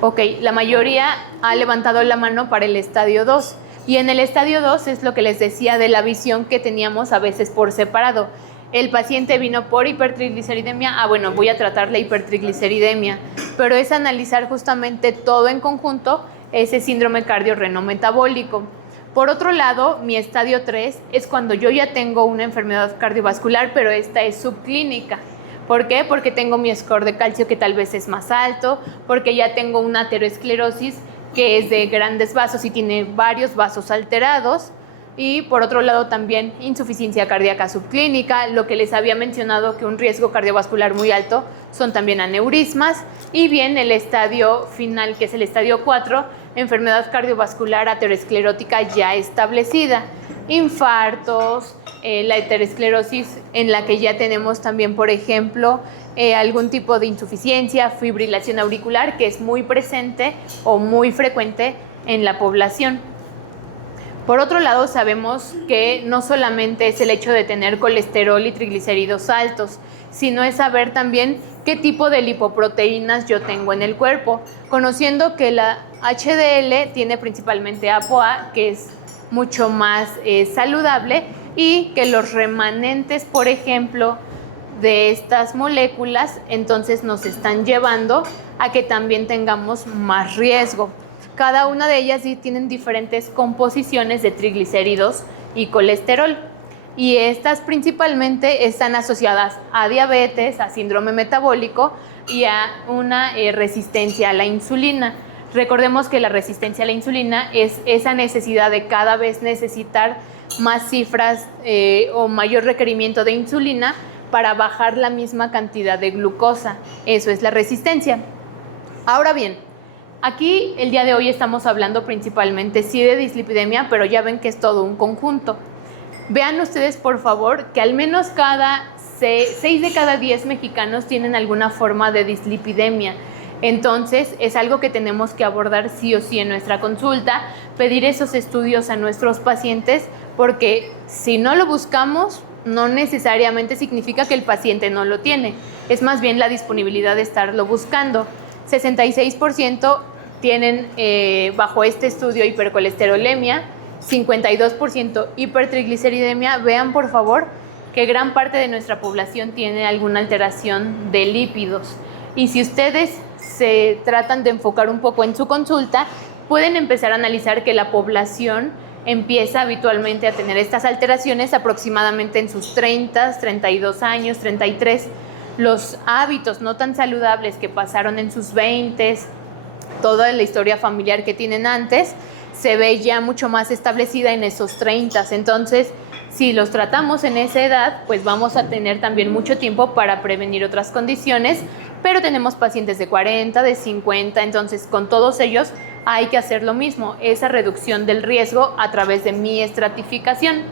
Ok, la mayoría ha levantado la mano para el estadio 2. Y en el estadio 2 es lo que les decía de la visión que teníamos a veces por separado. El paciente vino por hipertrigliceridemia, bueno, voy a tratar la hipertrigliceridemia, pero es analizar justamente todo en conjunto ese síndrome cardiorrenometabólico. Por otro lado, mi estadio 3 es cuando yo ya tengo una enfermedad cardiovascular, pero esta es subclínica. ¿Por qué? Porque tengo mi score de calcio que tal vez es más alto, porque ya tengo una aterosclerosis que es de grandes vasos y tiene varios vasos alterados. Y por otro lado también insuficiencia cardíaca subclínica, lo que les había mencionado que un riesgo cardiovascular muy alto son también aneurismas. Y bien el estadio final, que es el estadio 4, enfermedad cardiovascular aterosclerótica ya establecida. Infartos, la aterosclerosis en la que ya tenemos también, por ejemplo, algún tipo de insuficiencia, fibrilación auricular, que es muy presente o muy frecuente en la población. Por otro lado, sabemos que no solamente es el hecho de tener colesterol y triglicéridos altos, sino es saber también qué tipo de lipoproteínas yo tengo en el cuerpo, conociendo que la HDL tiene principalmente ApoA, que es mucho más saludable, y que los remanentes, por ejemplo, de estas moléculas entonces nos están llevando a que también tengamos más riesgo. Cada una de ellas sí tienen diferentes composiciones de triglicéridos y colesterol. Y estas principalmente están asociadas a diabetes, a síndrome metabólico y a una resistencia a la insulina. Recordemos que la resistencia a la insulina es esa necesidad de cada vez necesitar más cifras o mayor requerimiento de insulina para bajar la misma cantidad de glucosa. Eso es la resistencia. Ahora bien, aquí el día de hoy estamos hablando principalmente sí de dislipidemia, pero ya ven que es todo un conjunto. Vean ustedes, por favor, que al menos 6 de cada 10 mexicanos tienen alguna forma de dislipidemia. Entonces, es algo que tenemos que abordar sí o sí en nuestra consulta, pedir esos estudios a nuestros pacientes, porque si no lo buscamos, no necesariamente significa que el paciente no lo tiene. Es más bien la disponibilidad de estarlo buscando. 66% tienen bajo este estudio hipercolesterolemia, 52% hipertrigliceridemia. Vean por favor que gran parte de nuestra población tiene alguna alteración de lípidos. Y si ustedes se tratan de enfocar un poco en su consulta, pueden empezar a analizar que la población empieza habitualmente a tener estas alteraciones aproximadamente en sus 30, 32 años, 33. Los hábitos no tan saludables que pasaron en sus 20, toda la historia familiar que tienen antes, se ve ya mucho más establecida en esos 30. Entonces, si los tratamos en esa edad, pues vamos a tener también mucho tiempo para prevenir otras condiciones, pero tenemos pacientes de 40, de 50, entonces con todos ellos hay que hacer lo mismo, esa reducción del riesgo a través de mi estratificación.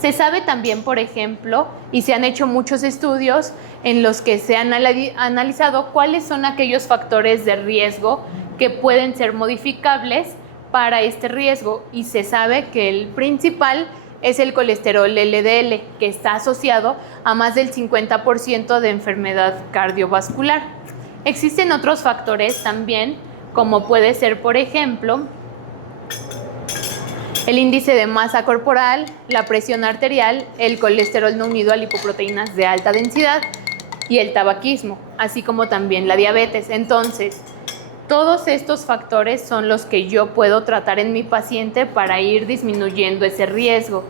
Se sabe también, por ejemplo, y se han hecho muchos estudios en los que se han analizado cuáles son aquellos factores de riesgo que pueden ser modificables para este riesgo, y se sabe que el principal es el colesterol LDL, que está asociado a más del 50% de enfermedad cardiovascular. Existen otros factores también, como puede ser, por ejemplo, el índice de masa corporal, la presión arterial, el colesterol no unido a lipoproteínas de alta densidad y el tabaquismo, así como también la diabetes. Entonces, todos estos factores son los que yo puedo tratar en mi paciente para ir disminuyendo ese riesgo.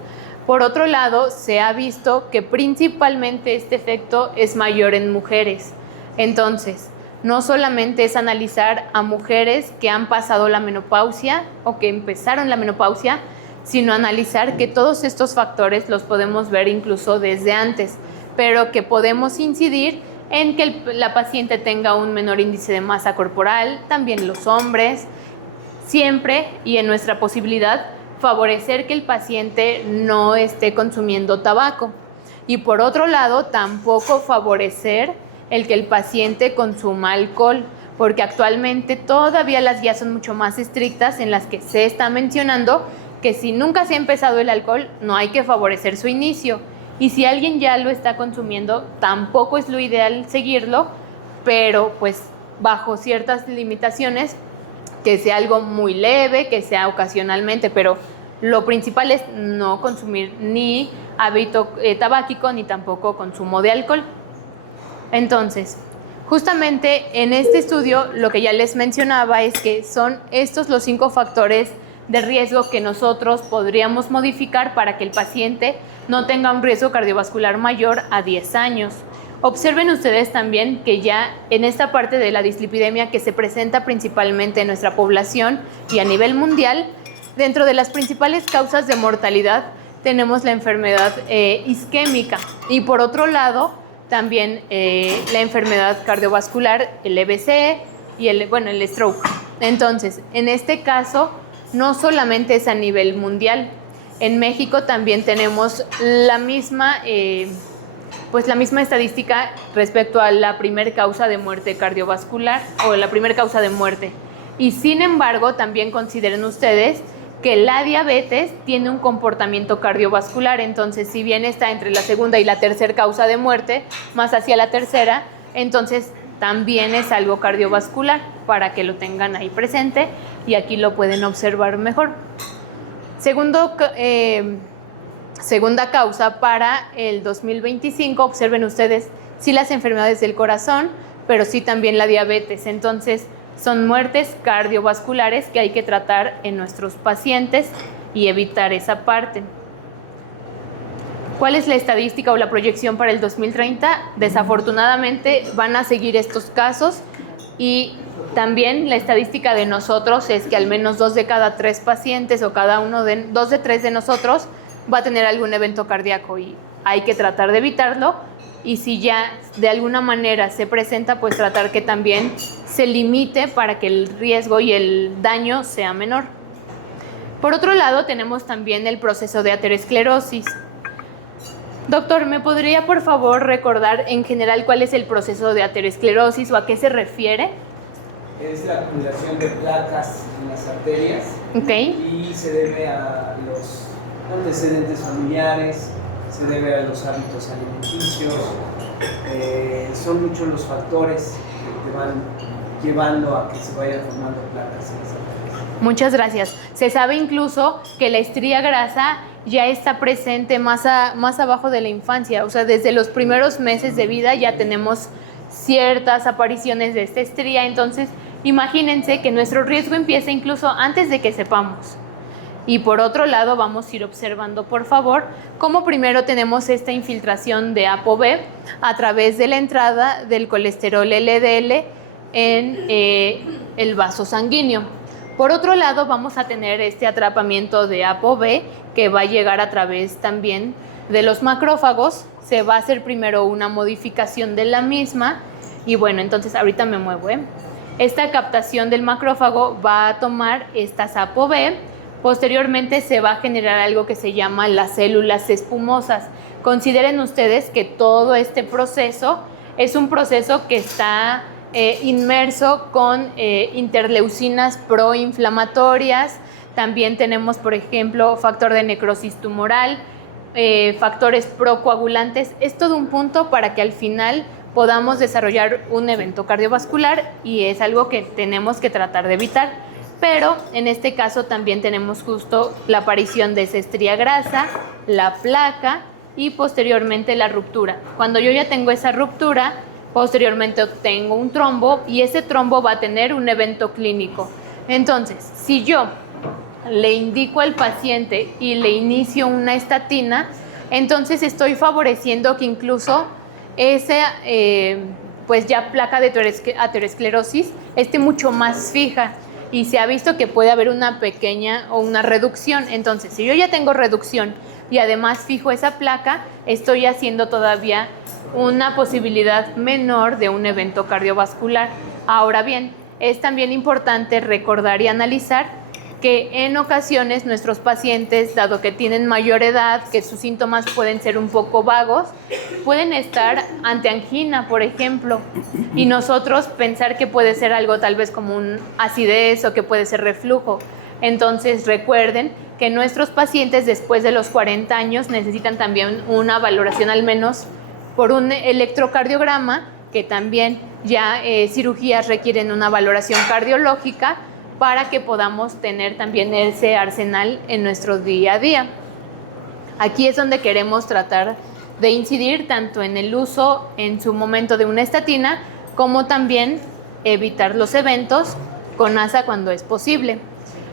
Por otro lado, se ha visto que principalmente este efecto es mayor en mujeres. Entonces, no solamente es analizar a mujeres que han pasado la menopausia o que empezaron la menopausia, sino analizar que todos estos factores los podemos ver incluso desde antes, pero que podemos incidir en que la paciente tenga un menor índice de masa corporal, también los hombres, siempre y en nuestra posibilidad favorecer que el paciente no esté consumiendo tabaco. Y por otro lado, tampoco favorecer el que el paciente consuma alcohol, porque actualmente todavía las guías son mucho más estrictas en las que se está mencionando que si nunca se ha empezado el alcohol, no hay que favorecer su inicio. Y si alguien ya lo está consumiendo, tampoco es lo ideal seguirlo, pero pues bajo ciertas limitaciones, que sea algo muy leve, que sea ocasionalmente, pero lo principal es no consumir ni hábito tabáquico ni tampoco consumo de alcohol. Entonces, justamente en este estudio lo que ya les mencionaba es que son estos los 5 factores de riesgo que nosotros podríamos modificar para que el paciente no tenga un riesgo cardiovascular mayor a 10 años. Observen ustedes también que ya en esta parte de la dislipidemia que se presenta principalmente en nuestra población y a nivel mundial, dentro de las principales causas de mortalidad tenemos la enfermedad isquémica y por otro lado también la enfermedad cardiovascular, el EBC y el stroke. Entonces, en este caso, no solamente es a nivel mundial. En México también tenemos la misma estadística respecto a la primer causa de muerte cardiovascular o la primera causa de muerte. Y sin embargo, también consideren ustedes que la diabetes tiene un comportamiento cardiovascular. Entonces, si bien está entre la segunda y la tercera causa de muerte, más hacia la tercera, entonces también es algo cardiovascular, para que lo tengan ahí presente y aquí lo pueden observar mejor. Segundo segunda causa para el 2025, observen ustedes, sí las enfermedades del corazón, pero sí también la diabetes. Entonces, son muertes cardiovasculares que hay que tratar en nuestros pacientes y evitar esa parte. ¿Cuál es la estadística o la proyección para el 2030? Desafortunadamente van a seguir estos casos y también la estadística de nosotros es que al menos 2 de cada 3 pacientes o 2 de 3 de nosotros va a tener algún evento cardíaco y hay que tratar de evitarlo. Y si ya de alguna manera se presenta, pues tratar que también se limite para que el riesgo y el daño sea menor. Por otro lado, tenemos también el proceso de aterosclerosis. Doctor, ¿me podría por favor recordar en general cuál es el proceso de aterosclerosis o a qué se refiere? Es la acumulación de placas en las arterias. Okay. Y se debe a los antecedentes familiares, se debe a los hábitos alimenticios, son muchos los factores que te van llevando a que se vayan formando placas en las arterias. Muchas gracias. Se sabe incluso que la estría grasa ya está presente más abajo de la infancia, o sea, desde los primeros meses de vida ya tenemos ciertas apariciones de esta estría, entonces imagínense que nuestro riesgo empieza incluso antes de que sepamos. Y por otro lado vamos a ir observando, por favor, cómo primero tenemos esta infiltración de ApoB a través de la entrada del colesterol LDL en el vaso sanguíneo. Por otro lado, vamos a tener este atrapamiento de ApoB que va a llegar a través también de los macrófagos. Se va a hacer primero una modificación de la misma y bueno, entonces ahorita me muevo. Esta captación del macrófago va a tomar estas ApoB. Posteriormente se va a generar algo que se llama las células espumosas. Consideren ustedes que todo este proceso es un proceso que está inmerso con interleucinas proinflamatorias. También tenemos, por ejemplo, factor de necrosis tumoral, factores procoagulantes. Es todo un punto para que al final podamos desarrollar un evento cardiovascular y es algo que tenemos que tratar de evitar. Pero en este caso también tenemos justo la aparición de esa estría grasa, la placa y posteriormente la ruptura. Cuando yo ya tengo esa ruptura, posteriormente obtengo un trombo y ese trombo va a tener un evento clínico. Entonces, si yo le indico al paciente y le inicio una estatina, entonces estoy favoreciendo que incluso esa pues ya placa de aterosclerosis esté mucho más fija. Y se ha visto que puede haber una pequeña o una reducción. Entonces, si yo ya tengo reducción y además fijo esa placa, estoy haciendo todavía una posibilidad menor de un evento cardiovascular. Ahora bien, es también importante recordar y analizar que en ocasiones nuestros pacientes, dado que tienen mayor edad, que sus síntomas pueden ser un poco vagos, pueden estar ante angina, por ejemplo, y nosotros pensar que puede ser algo tal vez como un acidez o que puede ser reflujo. Entonces recuerden que nuestros pacientes después de los 40 años necesitan también una valoración al menos por un electrocardiograma, que también ya cirugías requieren una valoración cardiológica, para que podamos tener también ese arsenal en nuestro día a día. Aquí es donde queremos tratar de incidir tanto en el uso en su momento de una estatina, como también evitar los eventos con ASA cuando es posible.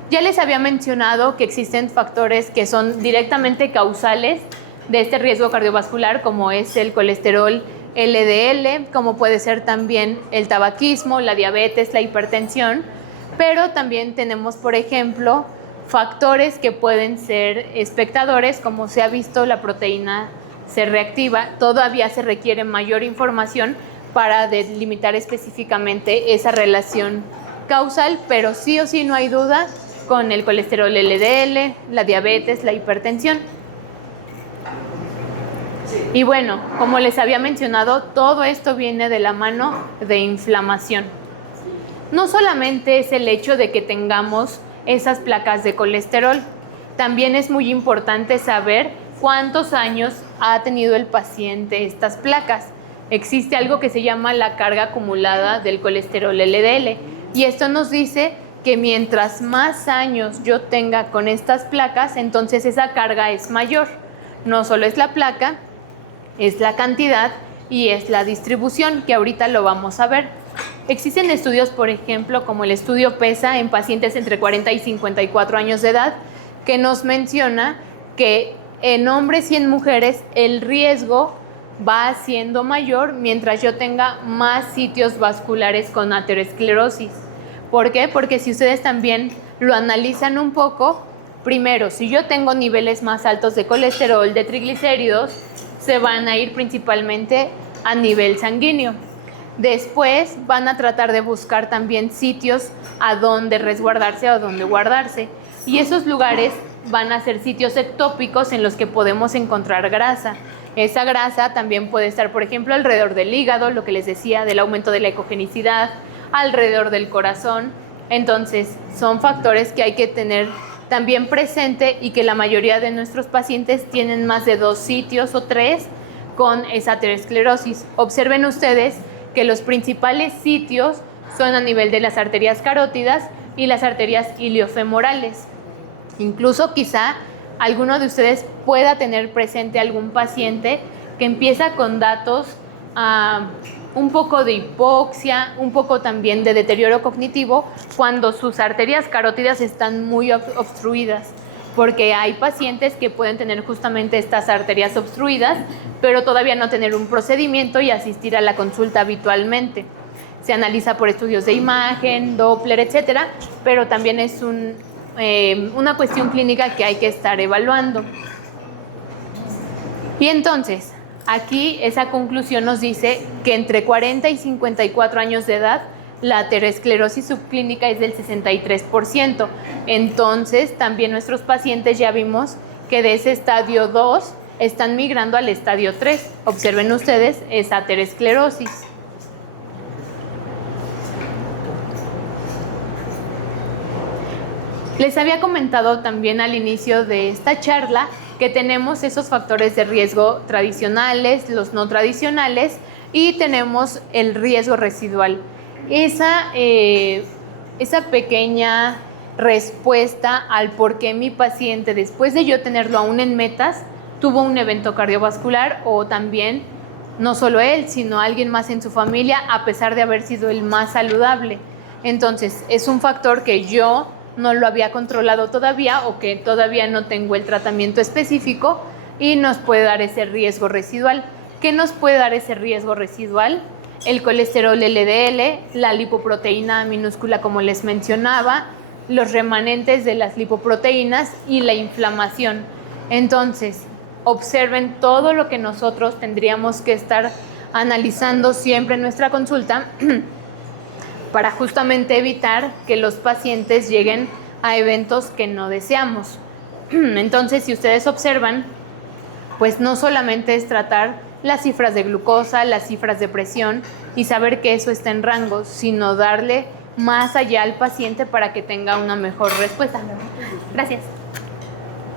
Ya les había mencionado que existen factores que son directamente causales de este riesgo cardiovascular, como es el colesterol LDL, como puede ser también el tabaquismo, la diabetes, la hipertensión. Pero también tenemos, por ejemplo, factores que pueden ser espectadores, como se ha visto la proteína C reactiva. Todavía se requiere mayor información para delimitar específicamente esa relación causal, pero sí o sí no hay duda con el colesterol LDL, la diabetes, la hipertensión. Y bueno, como les había mencionado, todo esto viene de la mano de inflamación. No solamente es el hecho de que tengamos esas placas de colesterol, también es muy importante saber cuántos años ha tenido el paciente estas placas. Existe algo que se llama la carga acumulada del colesterol LDL y esto nos dice que mientras más años yo tenga con estas placas, entonces esa carga es mayor. No solo es la placa, es la cantidad y es la distribución, que ahorita lo vamos a ver. Existen estudios, por ejemplo, como el estudio PESA en pacientes entre 40 y 54 años de edad, que nos menciona que en hombres y en mujeres el riesgo va siendo mayor mientras yo tenga más sitios vasculares con aterosclerosis. ¿Por qué? Porque si ustedes también lo analizan un poco, primero, si yo tengo niveles más altos de colesterol, de triglicéridos, se van a ir principalmente a nivel sanguíneo. Después van a tratar de buscar también sitios a donde resguardarse o a donde guardarse. Y esos lugares van a ser sitios ectópicos en los que podemos encontrar grasa. Esa grasa también puede estar, por ejemplo, alrededor del hígado, lo que les decía, del aumento de la ecogenicidad, alrededor del corazón. Entonces, son factores que hay que tener también presente y que la mayoría de nuestros pacientes tienen más de 2 sitios o 3 con esa aterosclerosis. Observen ustedes que los principales sitios son a nivel de las arterias carótidas y las arterias iliofemorales. Incluso quizá alguno de ustedes pueda tener presente algún paciente que empieza con datos un poco de hipoxia, un poco también de deterioro cognitivo cuando sus arterias carótidas están muy obstruidas, porque hay pacientes que pueden tener justamente estas arterias obstruidas, pero todavía no tener un procedimiento y asistir a la consulta habitualmente. Se analiza por estudios de imagen, Doppler, etcétera, pero también es una cuestión clínica que hay que estar evaluando. Y entonces, aquí esa conclusión nos dice que entre 40 y 54 años de edad, la aterosclerosis subclínica es del 63%. Entonces, también nuestros pacientes ya vimos que de ese estadio 2 están migrando al estadio 3. Observen ustedes esa aterosclerosis. Les había comentado también al inicio de esta charla que tenemos esos factores de riesgo tradicionales, los no tradicionales, y tenemos el riesgo residual. Esa pequeña respuesta al por qué mi paciente, después de yo tenerlo aún en metas, tuvo un evento cardiovascular, o también no solo él, sino alguien más en su familia, a pesar de haber sido el más saludable. Entonces, es un factor que yo no lo había controlado todavía, o que todavía no tengo el tratamiento específico, y nos puede dar ese riesgo residual. ¿Qué nos puede dar ese riesgo residual? El colesterol LDL, la lipoproteína minúscula, como les mencionaba, los remanentes de las lipoproteínas y la inflamación. Entonces, observen todo lo que nosotros tendríamos que estar analizando siempre en nuestra consulta para justamente evitar que los pacientes lleguen a eventos que no deseamos. Entonces, si ustedes observan, pues no solamente es tratar las cifras de glucosa, las cifras de presión y saber que eso está en rango, sino darle más allá al paciente para que tenga una mejor respuesta. Gracias.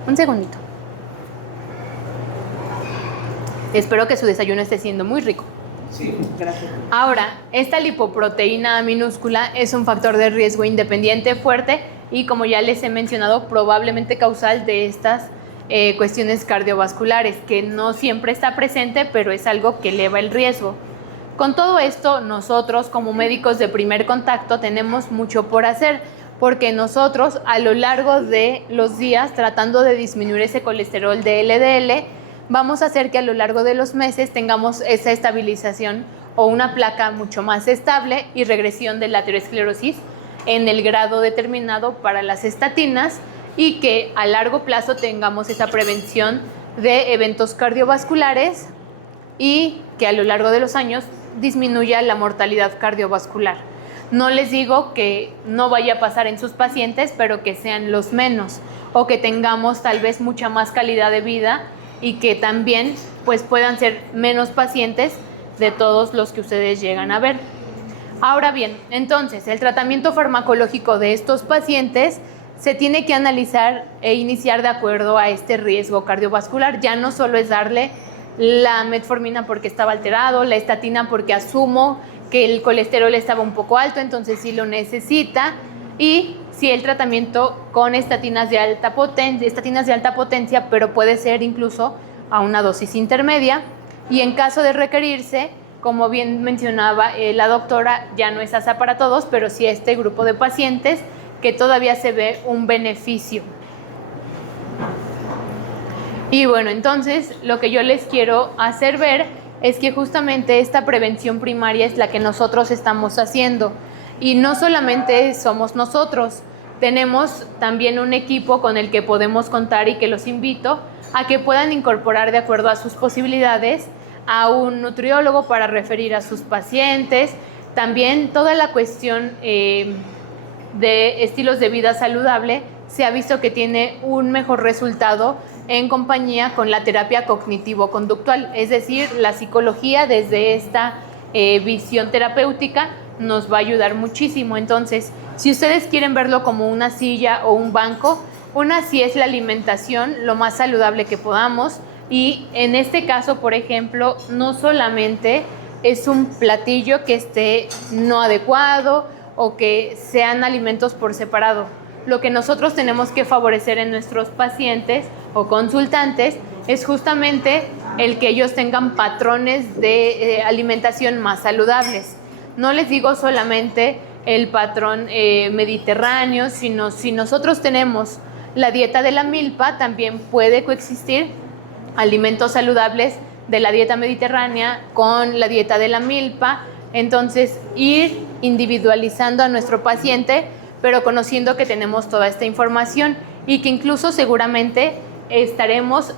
Un segundito. Espero que su desayuno esté siendo muy rico. Sí, gracias. Ahora, esta lipoproteína minúscula es un factor de riesgo independiente fuerte y, como ya les he mencionado, probablemente causal de estas cuestiones cardiovasculares, que no siempre está presente, pero es algo que eleva el riesgo. Con todo esto, nosotros como médicos de primer contacto tenemos mucho por hacer, porque nosotros a lo largo de los días, tratando de disminuir ese colesterol de LDL, vamos a hacer que a lo largo de los meses tengamos esa estabilización o una placa mucho más estable y regresión de la aterosclerosis en el grado determinado para las estatinas, y que a largo plazo tengamos esa prevención de eventos cardiovasculares y que a lo largo de los años disminuya la mortalidad cardiovascular. No les digo que no vaya a pasar en sus pacientes, pero que sean los menos, o que tengamos tal vez mucha más calidad de vida y que también pues puedan ser menos pacientes de todos los que ustedes llegan a ver. Ahora bien, entonces el tratamiento farmacológico de estos pacientes se tiene que analizar e iniciar de acuerdo a este riesgo cardiovascular. Ya no solo es darle la metformina porque estaba alterado, la estatina porque asumo que el colesterol estaba un poco alto, entonces sí lo necesita, y si el tratamiento con estatinas de alta potencia, pero puede ser incluso a una dosis intermedia, y en caso de requerirse, como bien mencionaba la doctora, ya no es ASA para todos, pero sí este grupo de pacientes que todavía se ve un beneficio. Y bueno, entonces lo que yo les quiero hacer ver es que justamente esta prevención primaria es la que nosotros estamos haciendo. Y no solamente somos nosotros, tenemos también un equipo con el que podemos contar y que los invito a que puedan incorporar de acuerdo a sus posibilidades a un nutriólogo para referir a sus pacientes. También toda la cuestión de estilos de vida saludable se ha visto que tiene un mejor resultado en compañía con la terapia cognitivo-conductual, es decir, la psicología desde esta visión terapéutica nos va a ayudar muchísimo. Entonces, si ustedes quieren verlo como una silla o un banco, una sí es la alimentación lo más saludable que podamos, y en este caso, por ejemplo, no solamente es un platillo que esté no adecuado o que sean alimentos por separado. Lo que nosotros tenemos que favorecer en nuestros pacientes o consultantes es justamente el que ellos tengan patrones de alimentación más saludables. No les digo solamente el patrón mediterráneo, sino si nosotros tenemos la dieta de la milpa, también puede coexistir alimentos saludables de la dieta mediterránea con la dieta de la milpa. Entonces, ir individualizando a nuestro paciente, pero conociendo que tenemos toda esta información y que incluso seguramente estaremos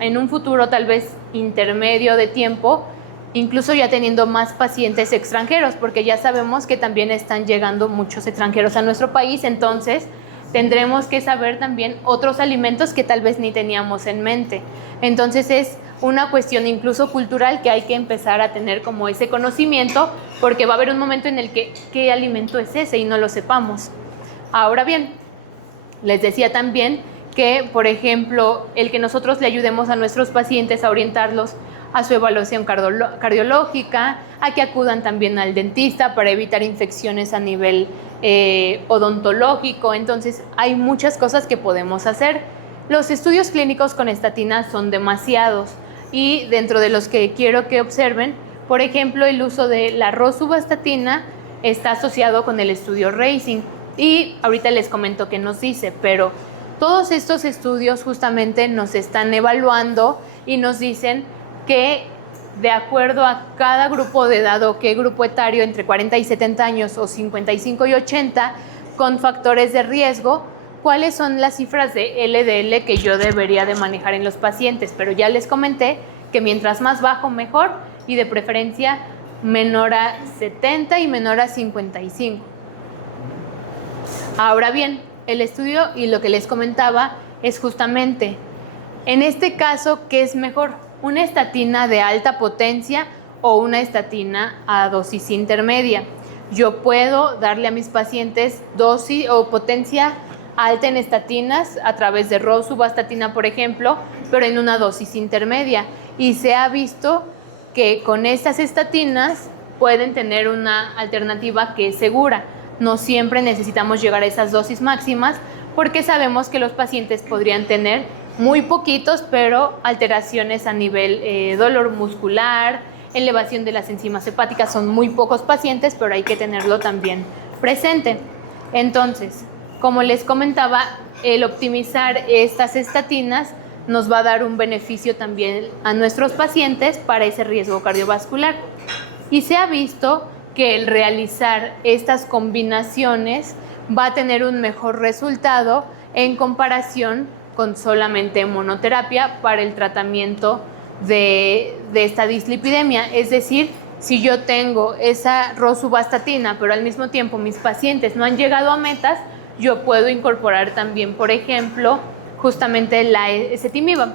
en un futuro tal vez intermedio de tiempo, incluso ya teniendo más pacientes extranjeros, porque ya sabemos que también están llegando muchos extranjeros a nuestro país. Entonces tendremos que saber también otros alimentos que tal vez ni teníamos en mente. Entonces es una cuestión incluso cultural que hay que empezar a tener como ese conocimiento, porque va a haber un momento en el que ¿qué alimento es ese? Y no lo sepamos. Ahora bien, les decía también que, por ejemplo, el que nosotros le ayudemos a nuestros pacientes a orientarlos a su evaluación cardiológica, a que acudan también al dentista para evitar infecciones a nivel odontológico. Entonces hay muchas cosas que podemos hacer. Los estudios clínicos con estatinas son demasiados, y dentro de los que quiero que observen, por ejemplo, el uso de la rosuvastatina está asociado con el estudio RACING, y ahorita les comento qué nos dice, pero todos estos estudios justamente nos están evaluando y nos dicen que de acuerdo a cada grupo de edad o qué grupo etario entre 40 y 70 años o 55 y 80 con factores de riesgo, cuáles son las cifras de LDL que yo debería de manejar en los pacientes. Pero ya les comenté que mientras más bajo mejor, y de preferencia menor a 70 y menor a 55. Ahora bien, el estudio y lo que les comentaba es justamente, en este caso, ¿qué es mejor? ¿Una estatina de alta potencia o una estatina a dosis intermedia? Yo puedo darle a mis pacientes dosis o potencia alta en estatinas a través de rosuvastatina, por ejemplo, pero en una dosis intermedia. Y se ha visto que con estas estatinas pueden tener una alternativa que es segura. No siempre necesitamos llegar a esas dosis máximas, porque sabemos que los pacientes podrían tener muy poquitos, pero alteraciones a nivel dolor muscular, elevación de las enzimas hepáticas. Son muy pocos pacientes, pero hay que tenerlo también presente. Entonces, como les comentaba, el optimizar estas estatinas nos va a dar un beneficio también a nuestros pacientes para ese riesgo cardiovascular. Y se ha visto que el realizar estas combinaciones va a tener un mejor resultado en comparación con solamente monoterapia para el tratamiento de esta dislipidemia. Es decir, si yo tengo esa rosuvastatina, pero al mismo tiempo mis pacientes no han llegado a metas, yo puedo incorporar también, por ejemplo, justamente la ezetimiba.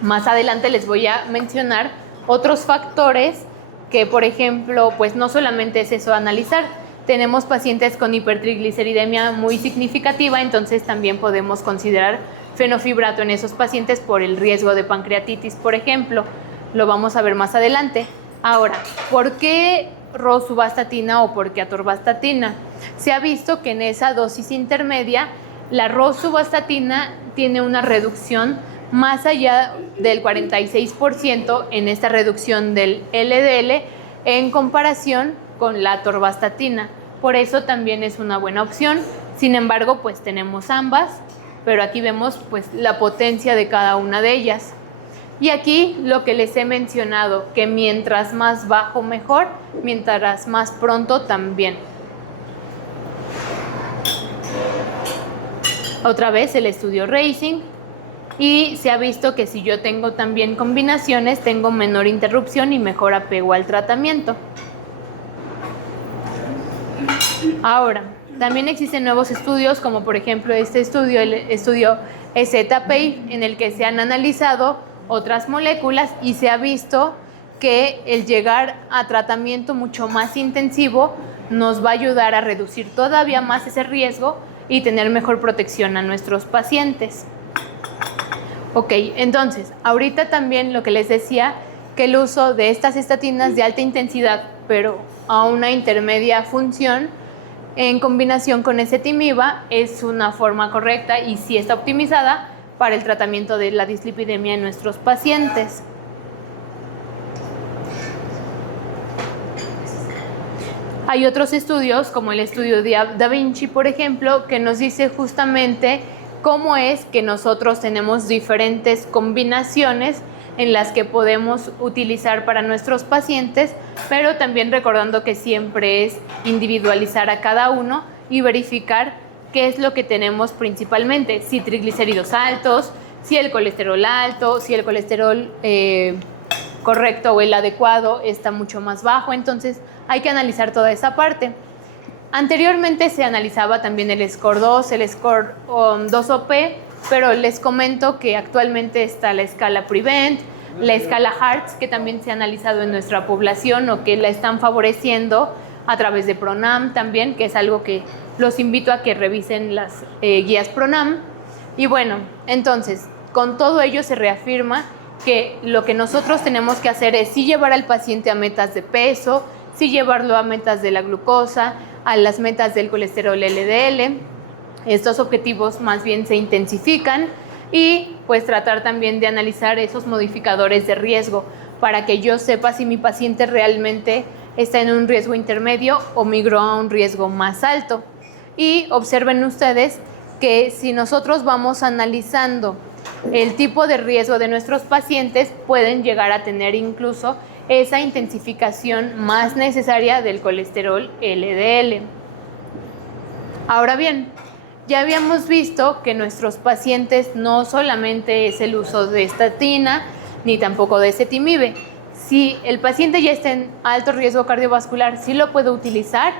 Más adelante les voy a mencionar otros factores que, por ejemplo, pues no solamente es eso analizar. Tenemos pacientes con hipertrigliceridemia muy significativa, entonces también podemos considerar fenofibrato en esos pacientes por el riesgo de pancreatitis, por ejemplo. Lo vamos a ver más adelante. Ahora, ¿por qué rosuvastatina o por qué atorvastatina? Se ha visto que en esa dosis intermedia la rosuvastatina tiene una reducción más allá del 46% en esta reducción del LDL en comparación con la atorvastatina. Por eso también es una buena opción. Sin embargo, pues tenemos ambas, pero aquí vemos pues la potencia de cada una de ellas. Y aquí lo que les he mencionado, que mientras más bajo mejor, mientras más pronto también. Otra vez el estudio Racing, y se ha visto que si yo tengo también combinaciones, tengo menor interrupción y mejor apego al tratamiento. Ahora, también existen nuevos estudios, como por ejemplo este estudio, el estudio EZPAVE, en el que se han analizado otras moléculas y se ha visto que el llegar a tratamiento mucho más intensivo nos va a ayudar a reducir todavía más ese riesgo y tener mejor protección a nuestros pacientes. Ok, entonces, ahorita también lo que les decía, que el uso de estas estatinas de alta intensidad, pero a una intermedia función, en combinación con ezetimiba, es una forma correcta y sí está optimizada para el tratamiento de la dislipidemia en nuestros pacientes. Hay otros estudios, como el estudio de Da Vinci, por ejemplo, que nos dice justamente cómo es que nosotros tenemos diferentes combinaciones en las que podemos utilizar para nuestros pacientes, pero también recordando que siempre es individualizar a cada uno y verificar qué es lo que tenemos principalmente, si triglicéridos altos, si el colesterol alto, si el colesterol correcto o el adecuado está mucho más bajo. Entonces hay que analizar toda esa parte. Anteriormente se analizaba también el score 2, el score 2OP, pero les comento que actualmente está la escala Prevent, la escala Hearts, que también se ha analizado en nuestra población o que la están favoreciendo a través de PRONAM también, que es algo que los invito a que revisen las guías PRONAM. Y bueno, entonces, con todo ello se reafirma que lo que nosotros tenemos que hacer es sí llevar al paciente a metas de peso, sí llevarlo a metas de la glucosa, a las metas del colesterol LDL. Estos objetivos más bien se intensifican y pues tratar también de analizar esos modificadores de riesgo para que yo sepa si mi paciente realmente está en un riesgo intermedio o migró a un riesgo más alto. Y observen ustedes que si nosotros vamos analizando el tipo de riesgo de nuestros pacientes, pueden llegar a tener incluso esa intensificación más necesaria del colesterol LDL. Ahora bien, ya habíamos visto que nuestros pacientes no solamente es el uso de estatina, ni tampoco de ezetimibe. Si el paciente ya está en alto riesgo cardiovascular, sí lo puedo utilizar,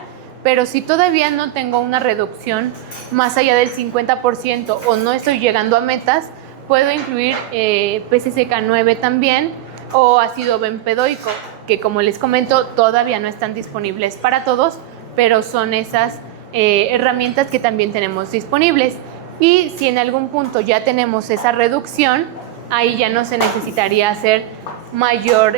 pero si todavía no tengo una reducción más allá del 50% o no estoy llegando a metas, puedo incluir PCSK9 también o ácido bempedoico, que como les comento todavía no están disponibles para todos, pero son esas herramientas que también tenemos disponibles. Y si en algún punto ya tenemos esa reducción, ahí ya no se necesitaría hacer mayor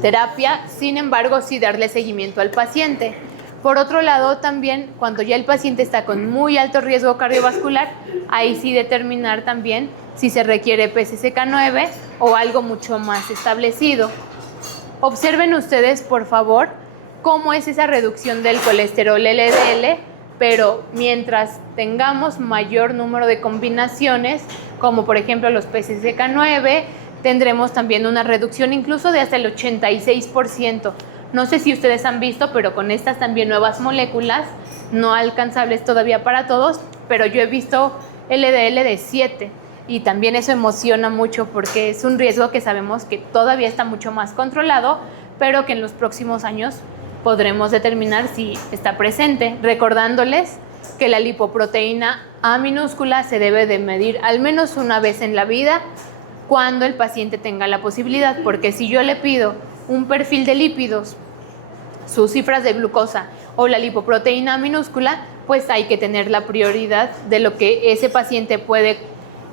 terapia, sin embargo sí darle seguimiento al paciente. Por otro lado, también cuando ya el paciente está con muy alto riesgo cardiovascular, ahí sí determinar también si se requiere PCSK9 o algo mucho más establecido. Observen ustedes, por favor, cómo es esa reducción del colesterol LDL, pero mientras tengamos mayor número de combinaciones, como por ejemplo los PCSK9, tendremos también una reducción incluso de hasta el 86%. No sé si ustedes han visto, pero con estas también nuevas moléculas, no alcanzables todavía para todos, pero yo he visto LDL de 7 y también eso emociona mucho porque es un riesgo que sabemos que todavía está mucho más controlado, pero que en los próximos años podremos determinar si está presente, recordándoles que la lipoproteína A minúscula se debe de medir al menos una vez en la vida cuando el paciente tenga la posibilidad, porque si yo le pido un perfil de lípidos, sus cifras de glucosa o la lipoproteína minúscula, pues hay que tener la prioridad de lo que ese paciente puede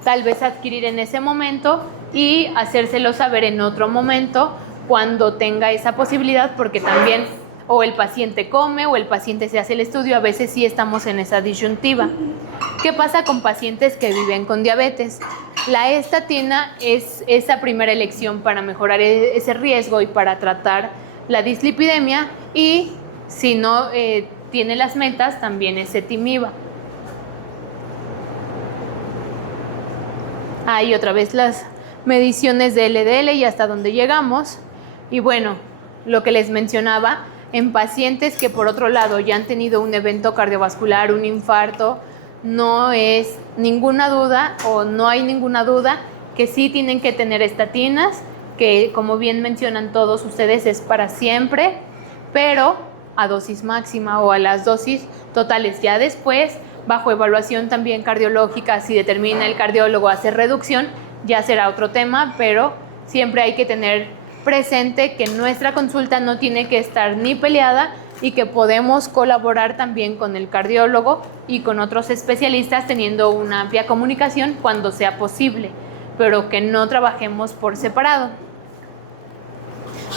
tal vez adquirir en ese momento y hacérselo saber en otro momento cuando tenga esa posibilidad, porque también o el paciente come o el paciente se hace el estudio, a veces sí estamos en esa disyuntiva. ¿Qué pasa con pacientes que viven con diabetes? La estatina es esa primera elección para mejorar ese riesgo y para tratar la dislipidemia, y si no tiene las metas, también es ezetimiba. Ahí otra vez las mediciones de LDL y hasta dónde llegamos. Y bueno, lo que les mencionaba, en pacientes que por otro lado ya han tenido un evento cardiovascular, un infarto, no es ninguna duda o no hay ninguna duda que sí tienen que tener estatinas, que como bien mencionan todos ustedes es para siempre, pero a dosis máxima o a las dosis totales. Ya después, bajo evaluación también cardiológica, si determina el cardiólogo hacer reducción, ya será otro tema, pero siempre hay que tener presente que nuestra consulta no tiene que estar ni peleada y que podemos colaborar también con el cardiólogo y con otros especialistas teniendo una amplia comunicación cuando sea posible, pero que no trabajemos por separado.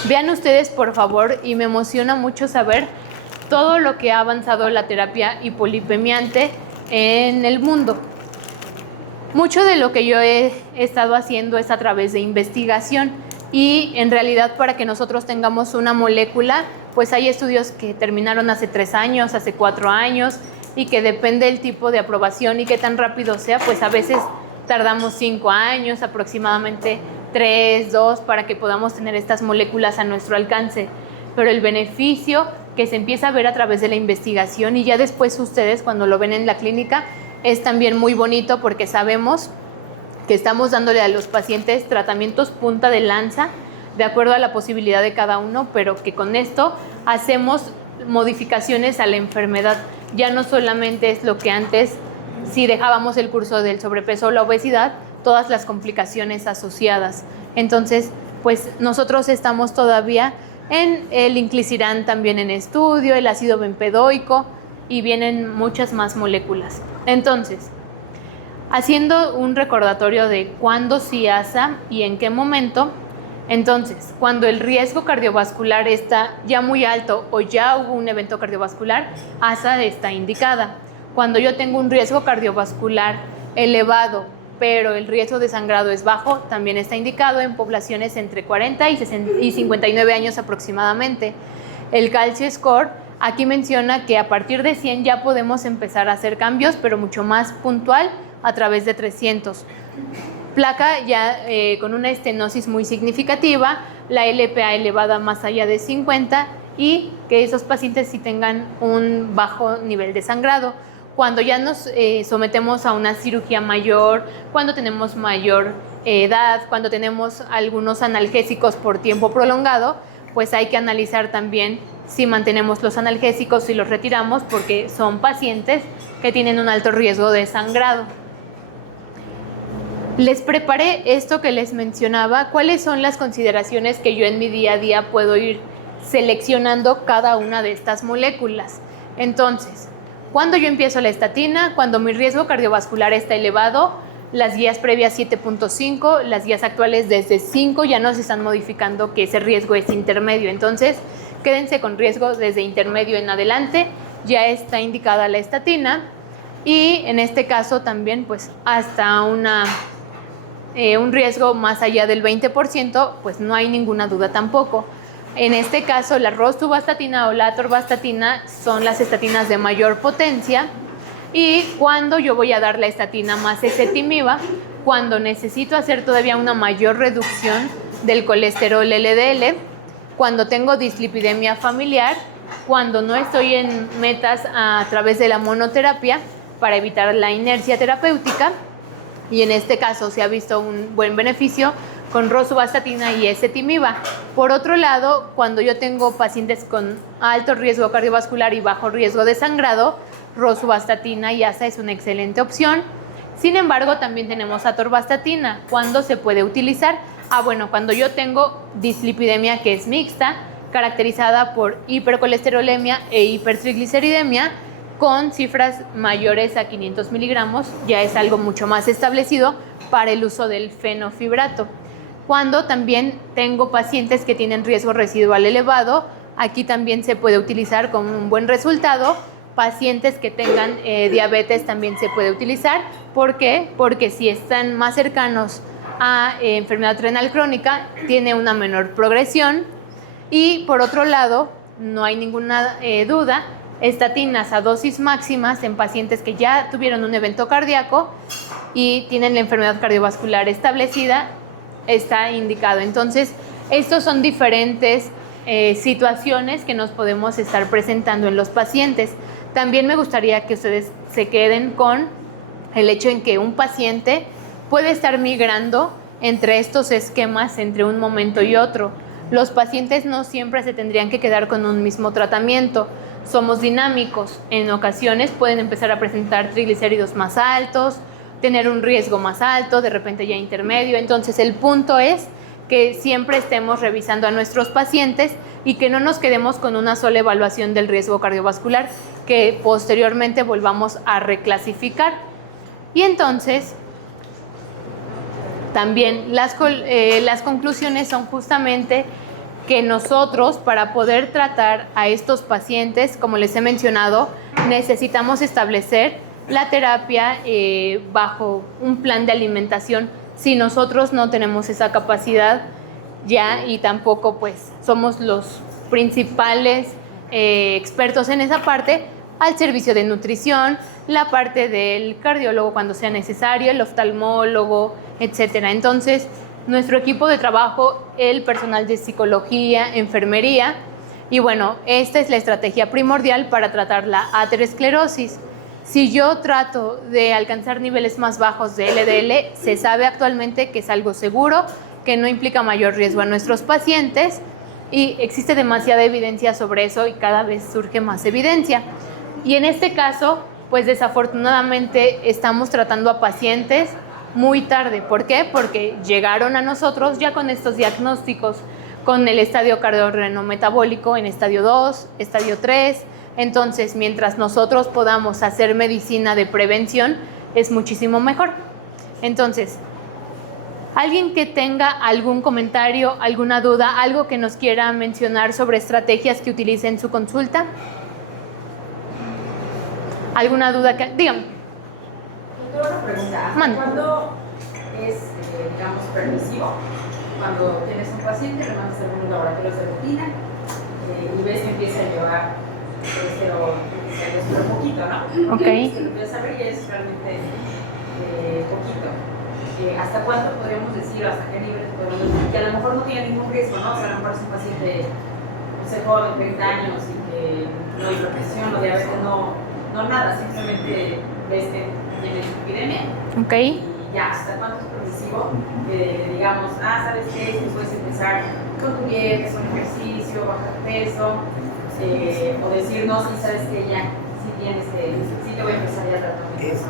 Vean ustedes, por favor, y me emociona mucho saber todo lo que ha avanzado la terapia hipolipemiante en el mundo. Mucho de lo que yo he estado haciendo es a través de investigación, y en realidad para que nosotros tengamos una molécula, pues hay estudios que terminaron hace 3 años, hace 4 años, y que depende del tipo de aprobación y qué tan rápido sea, pues a veces tardamos 5 años, aproximadamente 3, 2, para que podamos tener estas moléculas a nuestro alcance. Pero el beneficio que se empieza a ver a través de la investigación, y ya después ustedes cuando lo ven en la clínica, es también muy bonito porque sabemos que estamos dándole a los pacientes tratamientos punta de lanza de acuerdo a la posibilidad de cada uno, pero que con esto hacemos modificaciones a la enfermedad. Ya no solamente es lo que antes, si dejábamos el curso del sobrepeso o la obesidad, todas las complicaciones asociadas. Entonces, pues nosotros estamos todavía en el inclisiran también en estudio, el ácido bempedoico, y vienen muchas más moléculas. Entonces, haciendo un recordatorio de cuándo sí ASA y en qué momento. Entonces, cuando el riesgo cardiovascular está ya muy alto o ya hubo un evento cardiovascular, ASA está indicada. Cuando yo tengo un riesgo cardiovascular elevado, pero el riesgo de sangrado es bajo, también está indicado en poblaciones entre 40 y 59 años aproximadamente. El Calcio Score aquí menciona que a partir de 100 ya podemos empezar a hacer cambios, pero mucho más puntual a través de 300. Placa ya con una estenosis muy significativa, la LPA elevada más allá de 50, y que esos pacientes sí tengan un bajo nivel de sangrado. Cuando ya nos sometemos a una cirugía mayor, cuando tenemos mayor edad, cuando tenemos algunos analgésicos por tiempo prolongado, pues hay que analizar también si mantenemos los analgésicos, si los retiramos, porque son pacientes que tienen un alto riesgo de sangrado. Les preparé esto que les mencionaba, cuáles son las consideraciones que yo en mi día a día puedo ir seleccionando cada una de estas moléculas. Entonces, cuando yo empiezo la estatina, cuando mi riesgo cardiovascular está elevado, las guías previas 7.5, las guías actuales desde 5 ya nos están modificando que ese riesgo es intermedio. Entonces, quédense con riesgo desde intermedio en adelante, ya está indicada la estatina, y en este caso también pues hasta un riesgo más allá del 20%, pues no hay ninguna duda tampoco. En este caso, la rosuvastatina o la atorvastatina son las estatinas de mayor potencia, y cuando yo voy a dar la estatina más ezetimiba, cuando necesito hacer todavía una mayor reducción del colesterol LDL, cuando tengo dislipidemia familiar, cuando no estoy en metas a través de la monoterapia para evitar la inercia terapéutica, y en este caso se ha visto un buen beneficio con rosuvastatina y ezetimiba. Por otro lado, cuando yo tengo pacientes con alto riesgo cardiovascular y bajo riesgo de sangrado, rosuvastatina y ASA es una excelente opción. Sin embargo, también tenemos atorvastatina. ¿Cuándo se puede utilizar? Bueno, cuando yo tengo dislipidemia que es mixta, caracterizada por hipercolesterolemia e hipertrigliceridemia, con cifras mayores a 500 miligramos, ya es algo mucho más establecido para el uso del fenofibrato. Cuando también tengo pacientes que tienen riesgo residual elevado, aquí también se puede utilizar con un buen resultado pacientes que tengan diabetes también se puede utilizar. ¿Por qué? Porque si están más cercanos a enfermedad renal crónica, tiene una menor progresión. Y por otro lado, no hay ninguna duda, estatinas a dosis máximas en pacientes que ya tuvieron un evento cardíaco y tienen la enfermedad cardiovascular establecida, está indicado. Entonces, estos son diferentes situaciones que nos podemos estar presentando en los pacientes. También me gustaría que ustedes se queden con el hecho en que un paciente puede estar migrando entre estos esquemas entre un momento y otro. Los pacientes no siempre se tendrían que quedar con un mismo tratamiento. Somos dinámicos. En ocasiones pueden empezar a presentar triglicéridos más altos, tener un riesgo más alto, de repente ya intermedio. Entonces, el punto es que siempre estemos revisando a nuestros pacientes y que no nos quedemos con una sola evaluación del riesgo cardiovascular, que posteriormente volvamos a reclasificar. Y entonces, también las conclusiones son justamente que nosotros, para poder tratar a estos pacientes, como les he mencionado, necesitamos establecer la terapia bajo un plan de alimentación. Si nosotros no tenemos esa capacidad ya, y tampoco pues somos los principales expertos en esa parte, al servicio de nutrición, la parte del cardiólogo cuando sea necesario, el oftalmólogo, etcétera. Entonces, nuestro equipo de trabajo, el personal de psicología, enfermería, y bueno, esta es la estrategia primordial para tratar la aterosclerosis. Si yo trato de alcanzar niveles más bajos de LDL, se sabe actualmente que es algo seguro, que no implica mayor riesgo a nuestros pacientes, y existe demasiada evidencia sobre eso y cada vez surge más evidencia. Y en este caso, pues desafortunadamente estamos tratando a pacientes muy tarde. ¿Por qué? Porque llegaron a nosotros ya con estos diagnósticos, con el estadio cardiorrenometabólico en estadio 2, estadio 3. Entonces, mientras nosotros podamos hacer medicina de prevención, es muchísimo mejor. Entonces, ¿alguien que tenga algún comentario, alguna duda, algo que nos quiera mencionar sobre estrategias que utilice en su consulta? ¿Alguna duda que...? Dígame. Doctora, una pregunta. ¿Cuándo es, digamos, permisivo? Cuando tienes un paciente, le mandas algunos laboratorios de rutina y ves que empieza a llevar pero poquito, ¿no? Ok. Que lo empieza a ver y es realmente poquito. ¿Hasta cuánto podríamos decir, hasta qué nivel podemos decir? Que a lo mejor no tiene ningún riesgo, ¿no? O sea, a lo mejor es un paciente, no sé, joven, 30 años y que no hay hipertensión o diabetes, no nada, simplemente ves que tiene epidemia. Ok. Y ya, ¿hasta cuánto es permisivo? Digamos, ¿sabes qué? Si puedes empezar con tu dieta, con ejercicio, bajar peso, o decir, no, si sabes que ya, si te voy a empezar ya tratamiento.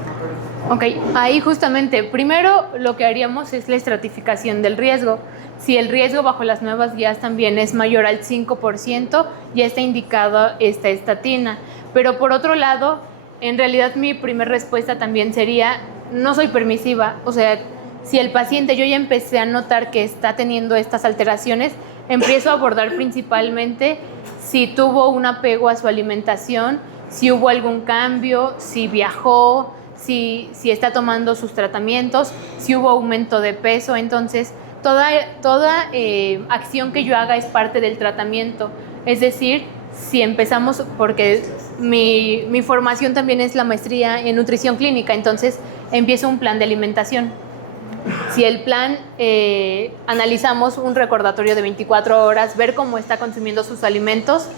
Ok, ahí justamente, primero lo que haríamos es la estratificación del riesgo. Si el riesgo bajo las nuevas guías también es mayor al 5%, ya está indicada esta estatina. Pero por otro lado, en realidad mi primera respuesta también sería, no soy permisiva. O sea, si el paciente, yo ya empecé a notar que está teniendo estas alteraciones, empiezo a abordar principalmente si tuvo un apego a su alimentación, si hubo algún cambio, si viajó, si está tomando sus tratamientos, si hubo aumento de peso. Entonces, toda acción que yo haga es parte del tratamiento. Es decir, si empezamos, porque mi formación también es la maestría en nutrición clínica, entonces empiezo un plan de alimentación. Si el plan, analizamos un recordatorio de 24 horas, ver cómo está consumiendo sus alimentos,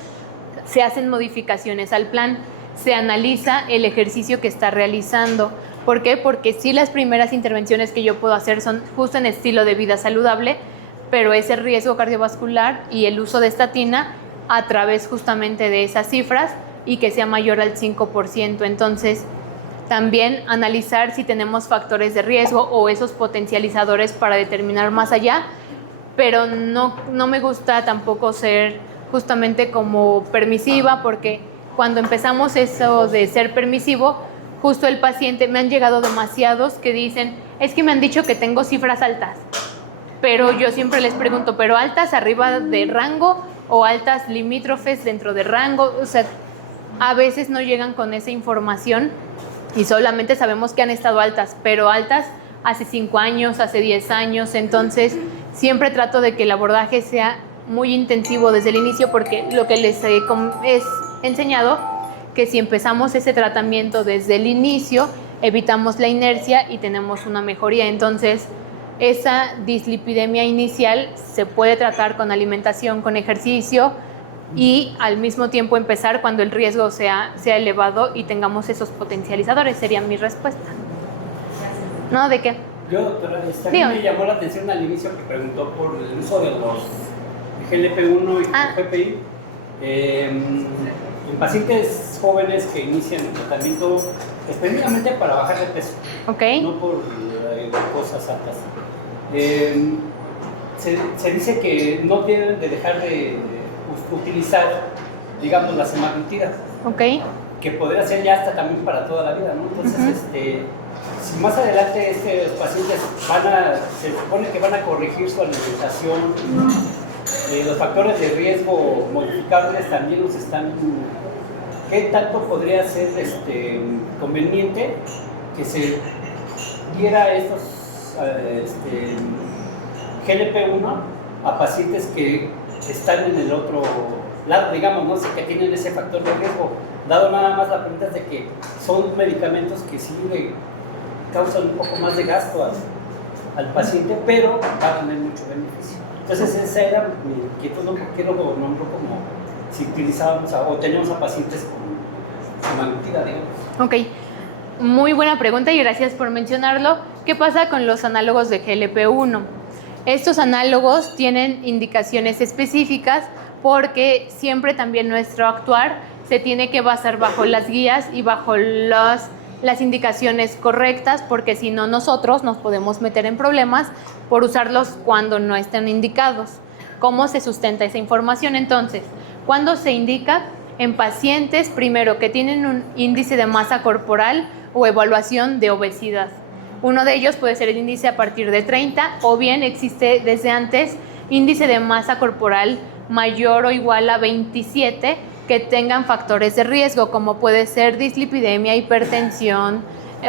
se hacen modificaciones al plan, se analiza el ejercicio que está realizando. ¿Por qué? Porque sí, las primeras intervenciones que yo puedo hacer son justo en estilo de vida saludable, pero ese riesgo cardiovascular y el uso de estatina a través justamente de esas cifras y que sea mayor al 5%. Entonces, también analizar si tenemos factores de riesgo o esos potencializadores para determinar más allá, pero no me gusta tampoco ser justamente como permisiva, porque cuando empezamos eso de ser permisivo, justo el paciente, me han llegado demasiados que dicen, es que me han dicho que tengo cifras altas, pero yo siempre les pregunto, ¿pero altas arriba de rango o altas limítrofes dentro de rango? O sea, a veces no llegan con esa información y solamente sabemos que han estado altas, pero altas hace 5 años, hace 10 años. Entonces siempre trato de que el abordaje sea muy intensivo desde el inicio, porque lo que les he enseñado, que si empezamos ese tratamiento desde el inicio, evitamos la inercia y tenemos una mejoría. Entonces esa dislipidemia inicial se puede tratar con alimentación, con ejercicio, y al mismo tiempo empezar cuando el riesgo sea elevado y tengamos esos potencializadores. Sería mi respuesta. ¿No? ¿De qué? Yo, doctora, a mí me llamó la atención al inicio que preguntó por el uso de los GLP-1 y PPI. En pacientes jóvenes que inician el tratamiento específicamente para bajar de peso, no por cosas altas. Se dice que no tienen de dejar de utilizar, digamos, las semaglutidas, que podría ser ya hasta también para toda la vida, ¿no? Entonces, si más adelante estos pacientes se supone que van a corregir su alimentación, los factores de riesgo modificables también los están... ¿Qué tanto podría ser conveniente que se diera estos GLP-1 a pacientes que están en el otro lado, digamos, ¿no? Que tienen ese factor de riesgo? Dado nada más la pregunta es de que son medicamentos que sí le causan un poco más de gasto al paciente, pero va a tener mucho beneficio. Entonces esa era mi inquietud, ¿no? ¿Por qué lo nombro como si utilizábamos o teníamos a pacientes con semaglutida, digamos? Ok, muy buena pregunta y gracias por mencionarlo. ¿Qué pasa con los análogos de GLP-1? Estos análogos tienen indicaciones específicas porque siempre también nuestro actuar se tiene que basar bajo las guías y bajo las indicaciones correctas, porque si no nosotros nos podemos meter en problemas por usarlos cuando no estén indicados. ¿Cómo se sustenta esa información? Entonces, ¿cuándo se indica? En pacientes, primero, que tienen un índice de masa corporal o evaluación de obesidad. Uno de ellos puede ser el índice a partir de 30, o bien existe desde antes índice de masa corporal mayor o igual a 27, que tengan factores de riesgo, como puede ser dislipidemia, hipertensión,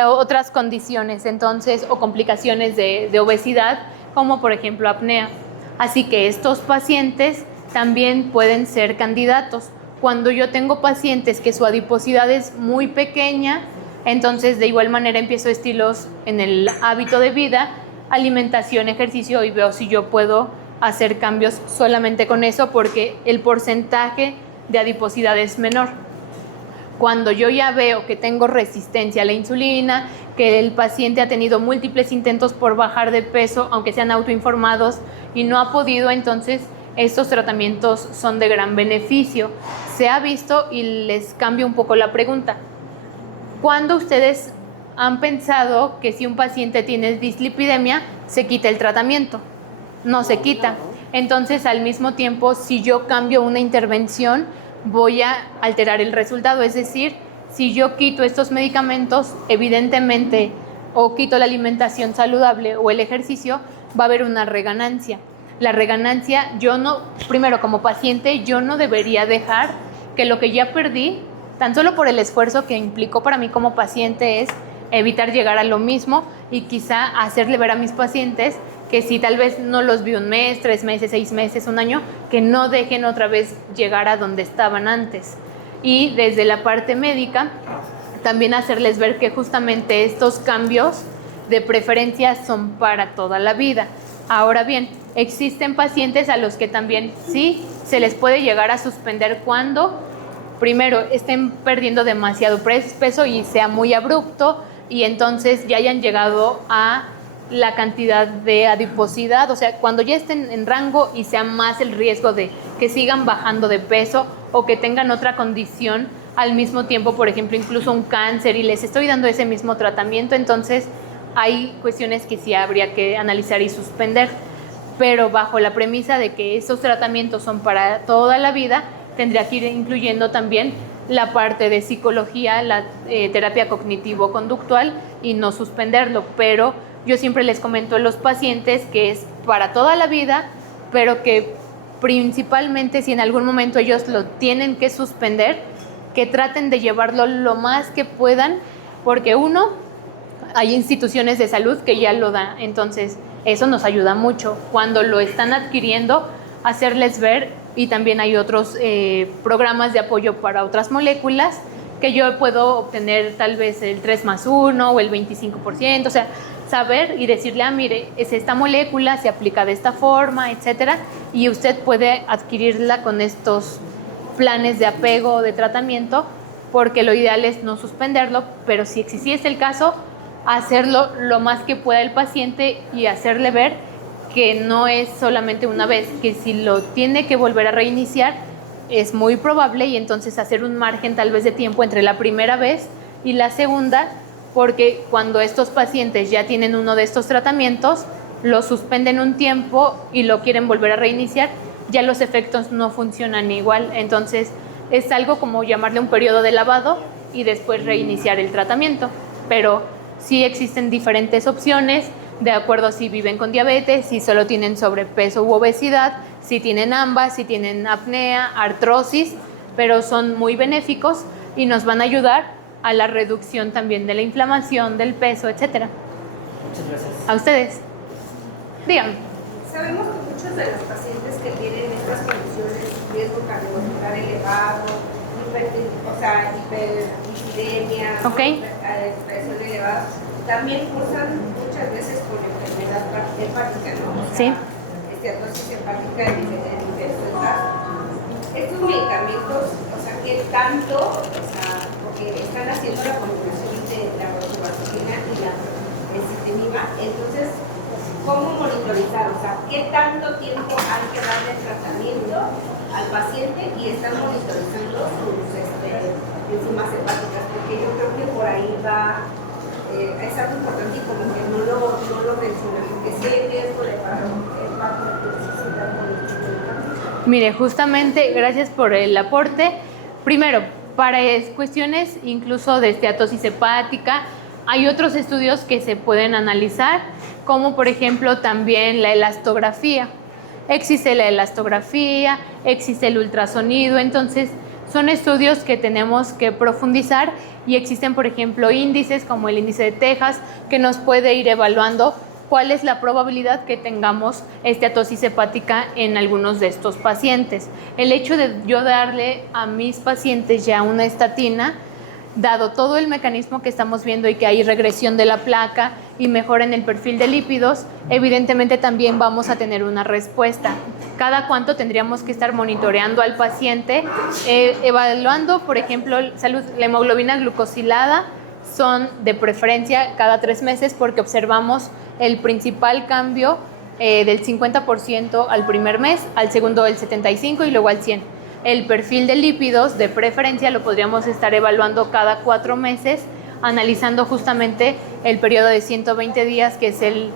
otras condiciones, entonces, o complicaciones de obesidad, como por ejemplo apnea. Así que estos pacientes también pueden ser candidatos. Cuando yo tengo pacientes que su adiposidad es muy pequeña, entonces de igual manera empiezo estilos en el hábito de vida, alimentación, ejercicio, y veo si yo puedo hacer cambios solamente con eso, porque el porcentaje de adiposidad es menor. Cuando yo ya veo que tengo resistencia a la insulina, que el paciente ha tenido múltiples intentos por bajar de peso, aunque sean autoinformados, y no ha podido, entonces estos tratamientos son de gran beneficio. Se ha visto, y les cambio un poco la pregunta, ¿cuándo ustedes han pensado que si un paciente tiene dislipidemia se quita el tratamiento? No se quita. Entonces, al mismo tiempo, si yo cambio una intervención, voy a alterar el resultado. Es decir, si yo quito estos medicamentos, evidentemente, o quito la alimentación saludable o el ejercicio, va a haber una reganancia. La reganancia, primero como paciente, yo no debería dejar que lo que ya perdí, tan solo por el esfuerzo que implicó para mí como paciente, es evitar llegar a lo mismo y quizá hacerle ver a mis pacientes que si tal vez no los vi 1 mes, 3 meses, 6 meses, 1 año, que no dejen otra vez llegar a donde estaban antes. Y desde la parte médica, también hacerles ver que justamente estos cambios de preferencia son para toda la vida. Ahora bien, existen pacientes a los que también sí se les puede llegar a suspender cuando, primero, estén perdiendo demasiado peso y sea muy abrupto, y entonces ya hayan llegado a la cantidad de adiposidad, o sea, cuando ya estén en rango y sea más el riesgo de que sigan bajando de peso o que tengan otra condición al mismo tiempo, por ejemplo, incluso un cáncer, y les estoy dando ese mismo tratamiento, entonces hay cuestiones que sí habría que analizar y suspender, pero bajo la premisa de que esos tratamientos son para toda la vida, tendría que ir incluyendo también la parte de psicología, la terapia cognitivo-conductual, y no suspenderlo. Pero yo siempre les comento a los pacientes que es para toda la vida, pero que principalmente si en algún momento ellos lo tienen que suspender, que traten de llevarlo lo más que puedan, porque uno, hay instituciones de salud que ya lo dan, entonces eso nos ayuda mucho. Cuando lo están adquiriendo, hacerles ver, y también hay otros programas de apoyo para otras moléculas, que yo puedo obtener tal vez el 3+1 o el 25%, o sea, saber y decirle, mire, es esta molécula, se aplica de esta forma, etcétera, y usted puede adquirirla con estos planes de apego o de tratamiento, porque lo ideal es no suspenderlo, pero si existiese el caso, hacerlo lo más que pueda el paciente y hacerle ver que no es solamente una vez, que si lo tiene que volver a reiniciar, es muy probable, y entonces hacer un margen tal vez de tiempo entre la primera vez y la segunda, porque cuando estos pacientes ya tienen uno de estos tratamientos, lo suspenden un tiempo y lo quieren volver a reiniciar, ya los efectos no funcionan igual. Entonces es algo como llamarle un periodo de lavado y después reiniciar el tratamiento. Pero sí existen diferentes opciones de acuerdo a si viven con diabetes, si solo tienen sobrepeso u obesidad, si tienen ambas, si tienen apnea, artrosis, pero son muy benéficos y nos van a ayudar a la reducción también de la inflamación, del peso, etcétera. Muchas gracias. A ustedes. Díganme. Sabemos que muchos de los pacientes que tienen estas condiciones, riesgo cardiovascular elevado, hiperlipidemia, presión elevada, también cursan muchas veces con enfermedad hepática, ¿no? O sea, sí. Esteatosis hepática en diversos casos. Estos medicamentos, o sea, ¿qué tanto, o sea, porque están haciendo la combinación de la rosuvastatina y la ezetimiba, entonces, ¿cómo monitorizar? O sea, ¿qué tanto tiempo hay que darle tratamiento al paciente y están monitorizando sus enzimas hepáticas? Porque yo creo que por ahí va, es algo importante y como que no lo mencionan, porque sí hay riesgo de hepatotoxicidad con el medicamento. Mire, justamente, gracias por el aporte. Primero, para cuestiones incluso de esteatosis hepática, hay otros estudios que se pueden analizar, como por ejemplo también la elastografía. Existe la elastografía, existe el ultrasonido, entonces son estudios que tenemos que profundizar, y existen por ejemplo índices como el índice de Texas que nos puede ir evaluando cuál es la probabilidad que tengamos esteatosis hepática en algunos de estos pacientes. El hecho de yo darle a mis pacientes ya una estatina, dado todo el mecanismo que estamos viendo y que hay regresión de la placa y mejora en el perfil de lípidos, evidentemente también vamos a tener una respuesta. Cada cuánto tendríamos que estar monitoreando al paciente, evaluando, por ejemplo, la hemoglobina glucosilada, son de preferencia cada 3 meses porque observamos el principal cambio del 50% al primer mes, al segundo el 75% y luego al 100%. El perfil de lípidos de preferencia lo podríamos estar evaluando cada 4 meses, analizando justamente el periodo de 120 días, que es el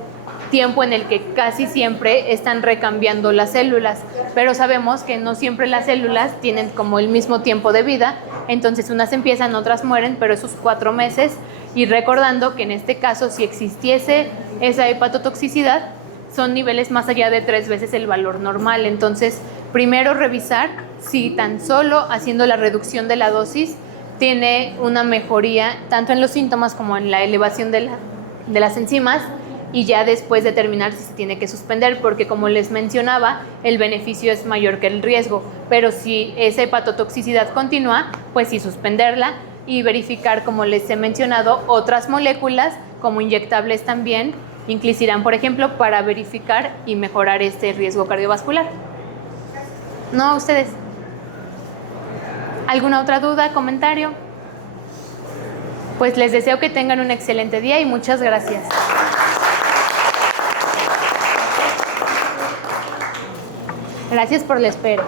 tiempo en el que casi siempre están recambiando las células, pero sabemos que no siempre las células tienen como el mismo tiempo de vida, entonces unas empiezan, otras mueren, pero esos 4 meses, y recordando que en este caso si existiese esa hepatotoxicidad, son niveles más allá de 3 veces el valor normal. Entonces, primero revisar si tan solo haciendo la reducción de la dosis tiene una mejoría tanto en los síntomas como en la elevación de las enzimas, y ya después determinar si se tiene que suspender, porque como les mencionaba, el beneficio es mayor que el riesgo, pero si esa hepatotoxicidad continúa, pues sí suspenderla y verificar, como les he mencionado, otras moléculas como inyectables también, inclisiran, por ejemplo, para verificar y mejorar este riesgo cardiovascular. No, ustedes. ¿Alguna otra duda, comentario? Pues les deseo que tengan un excelente día y muchas gracias. Gracias por la espera.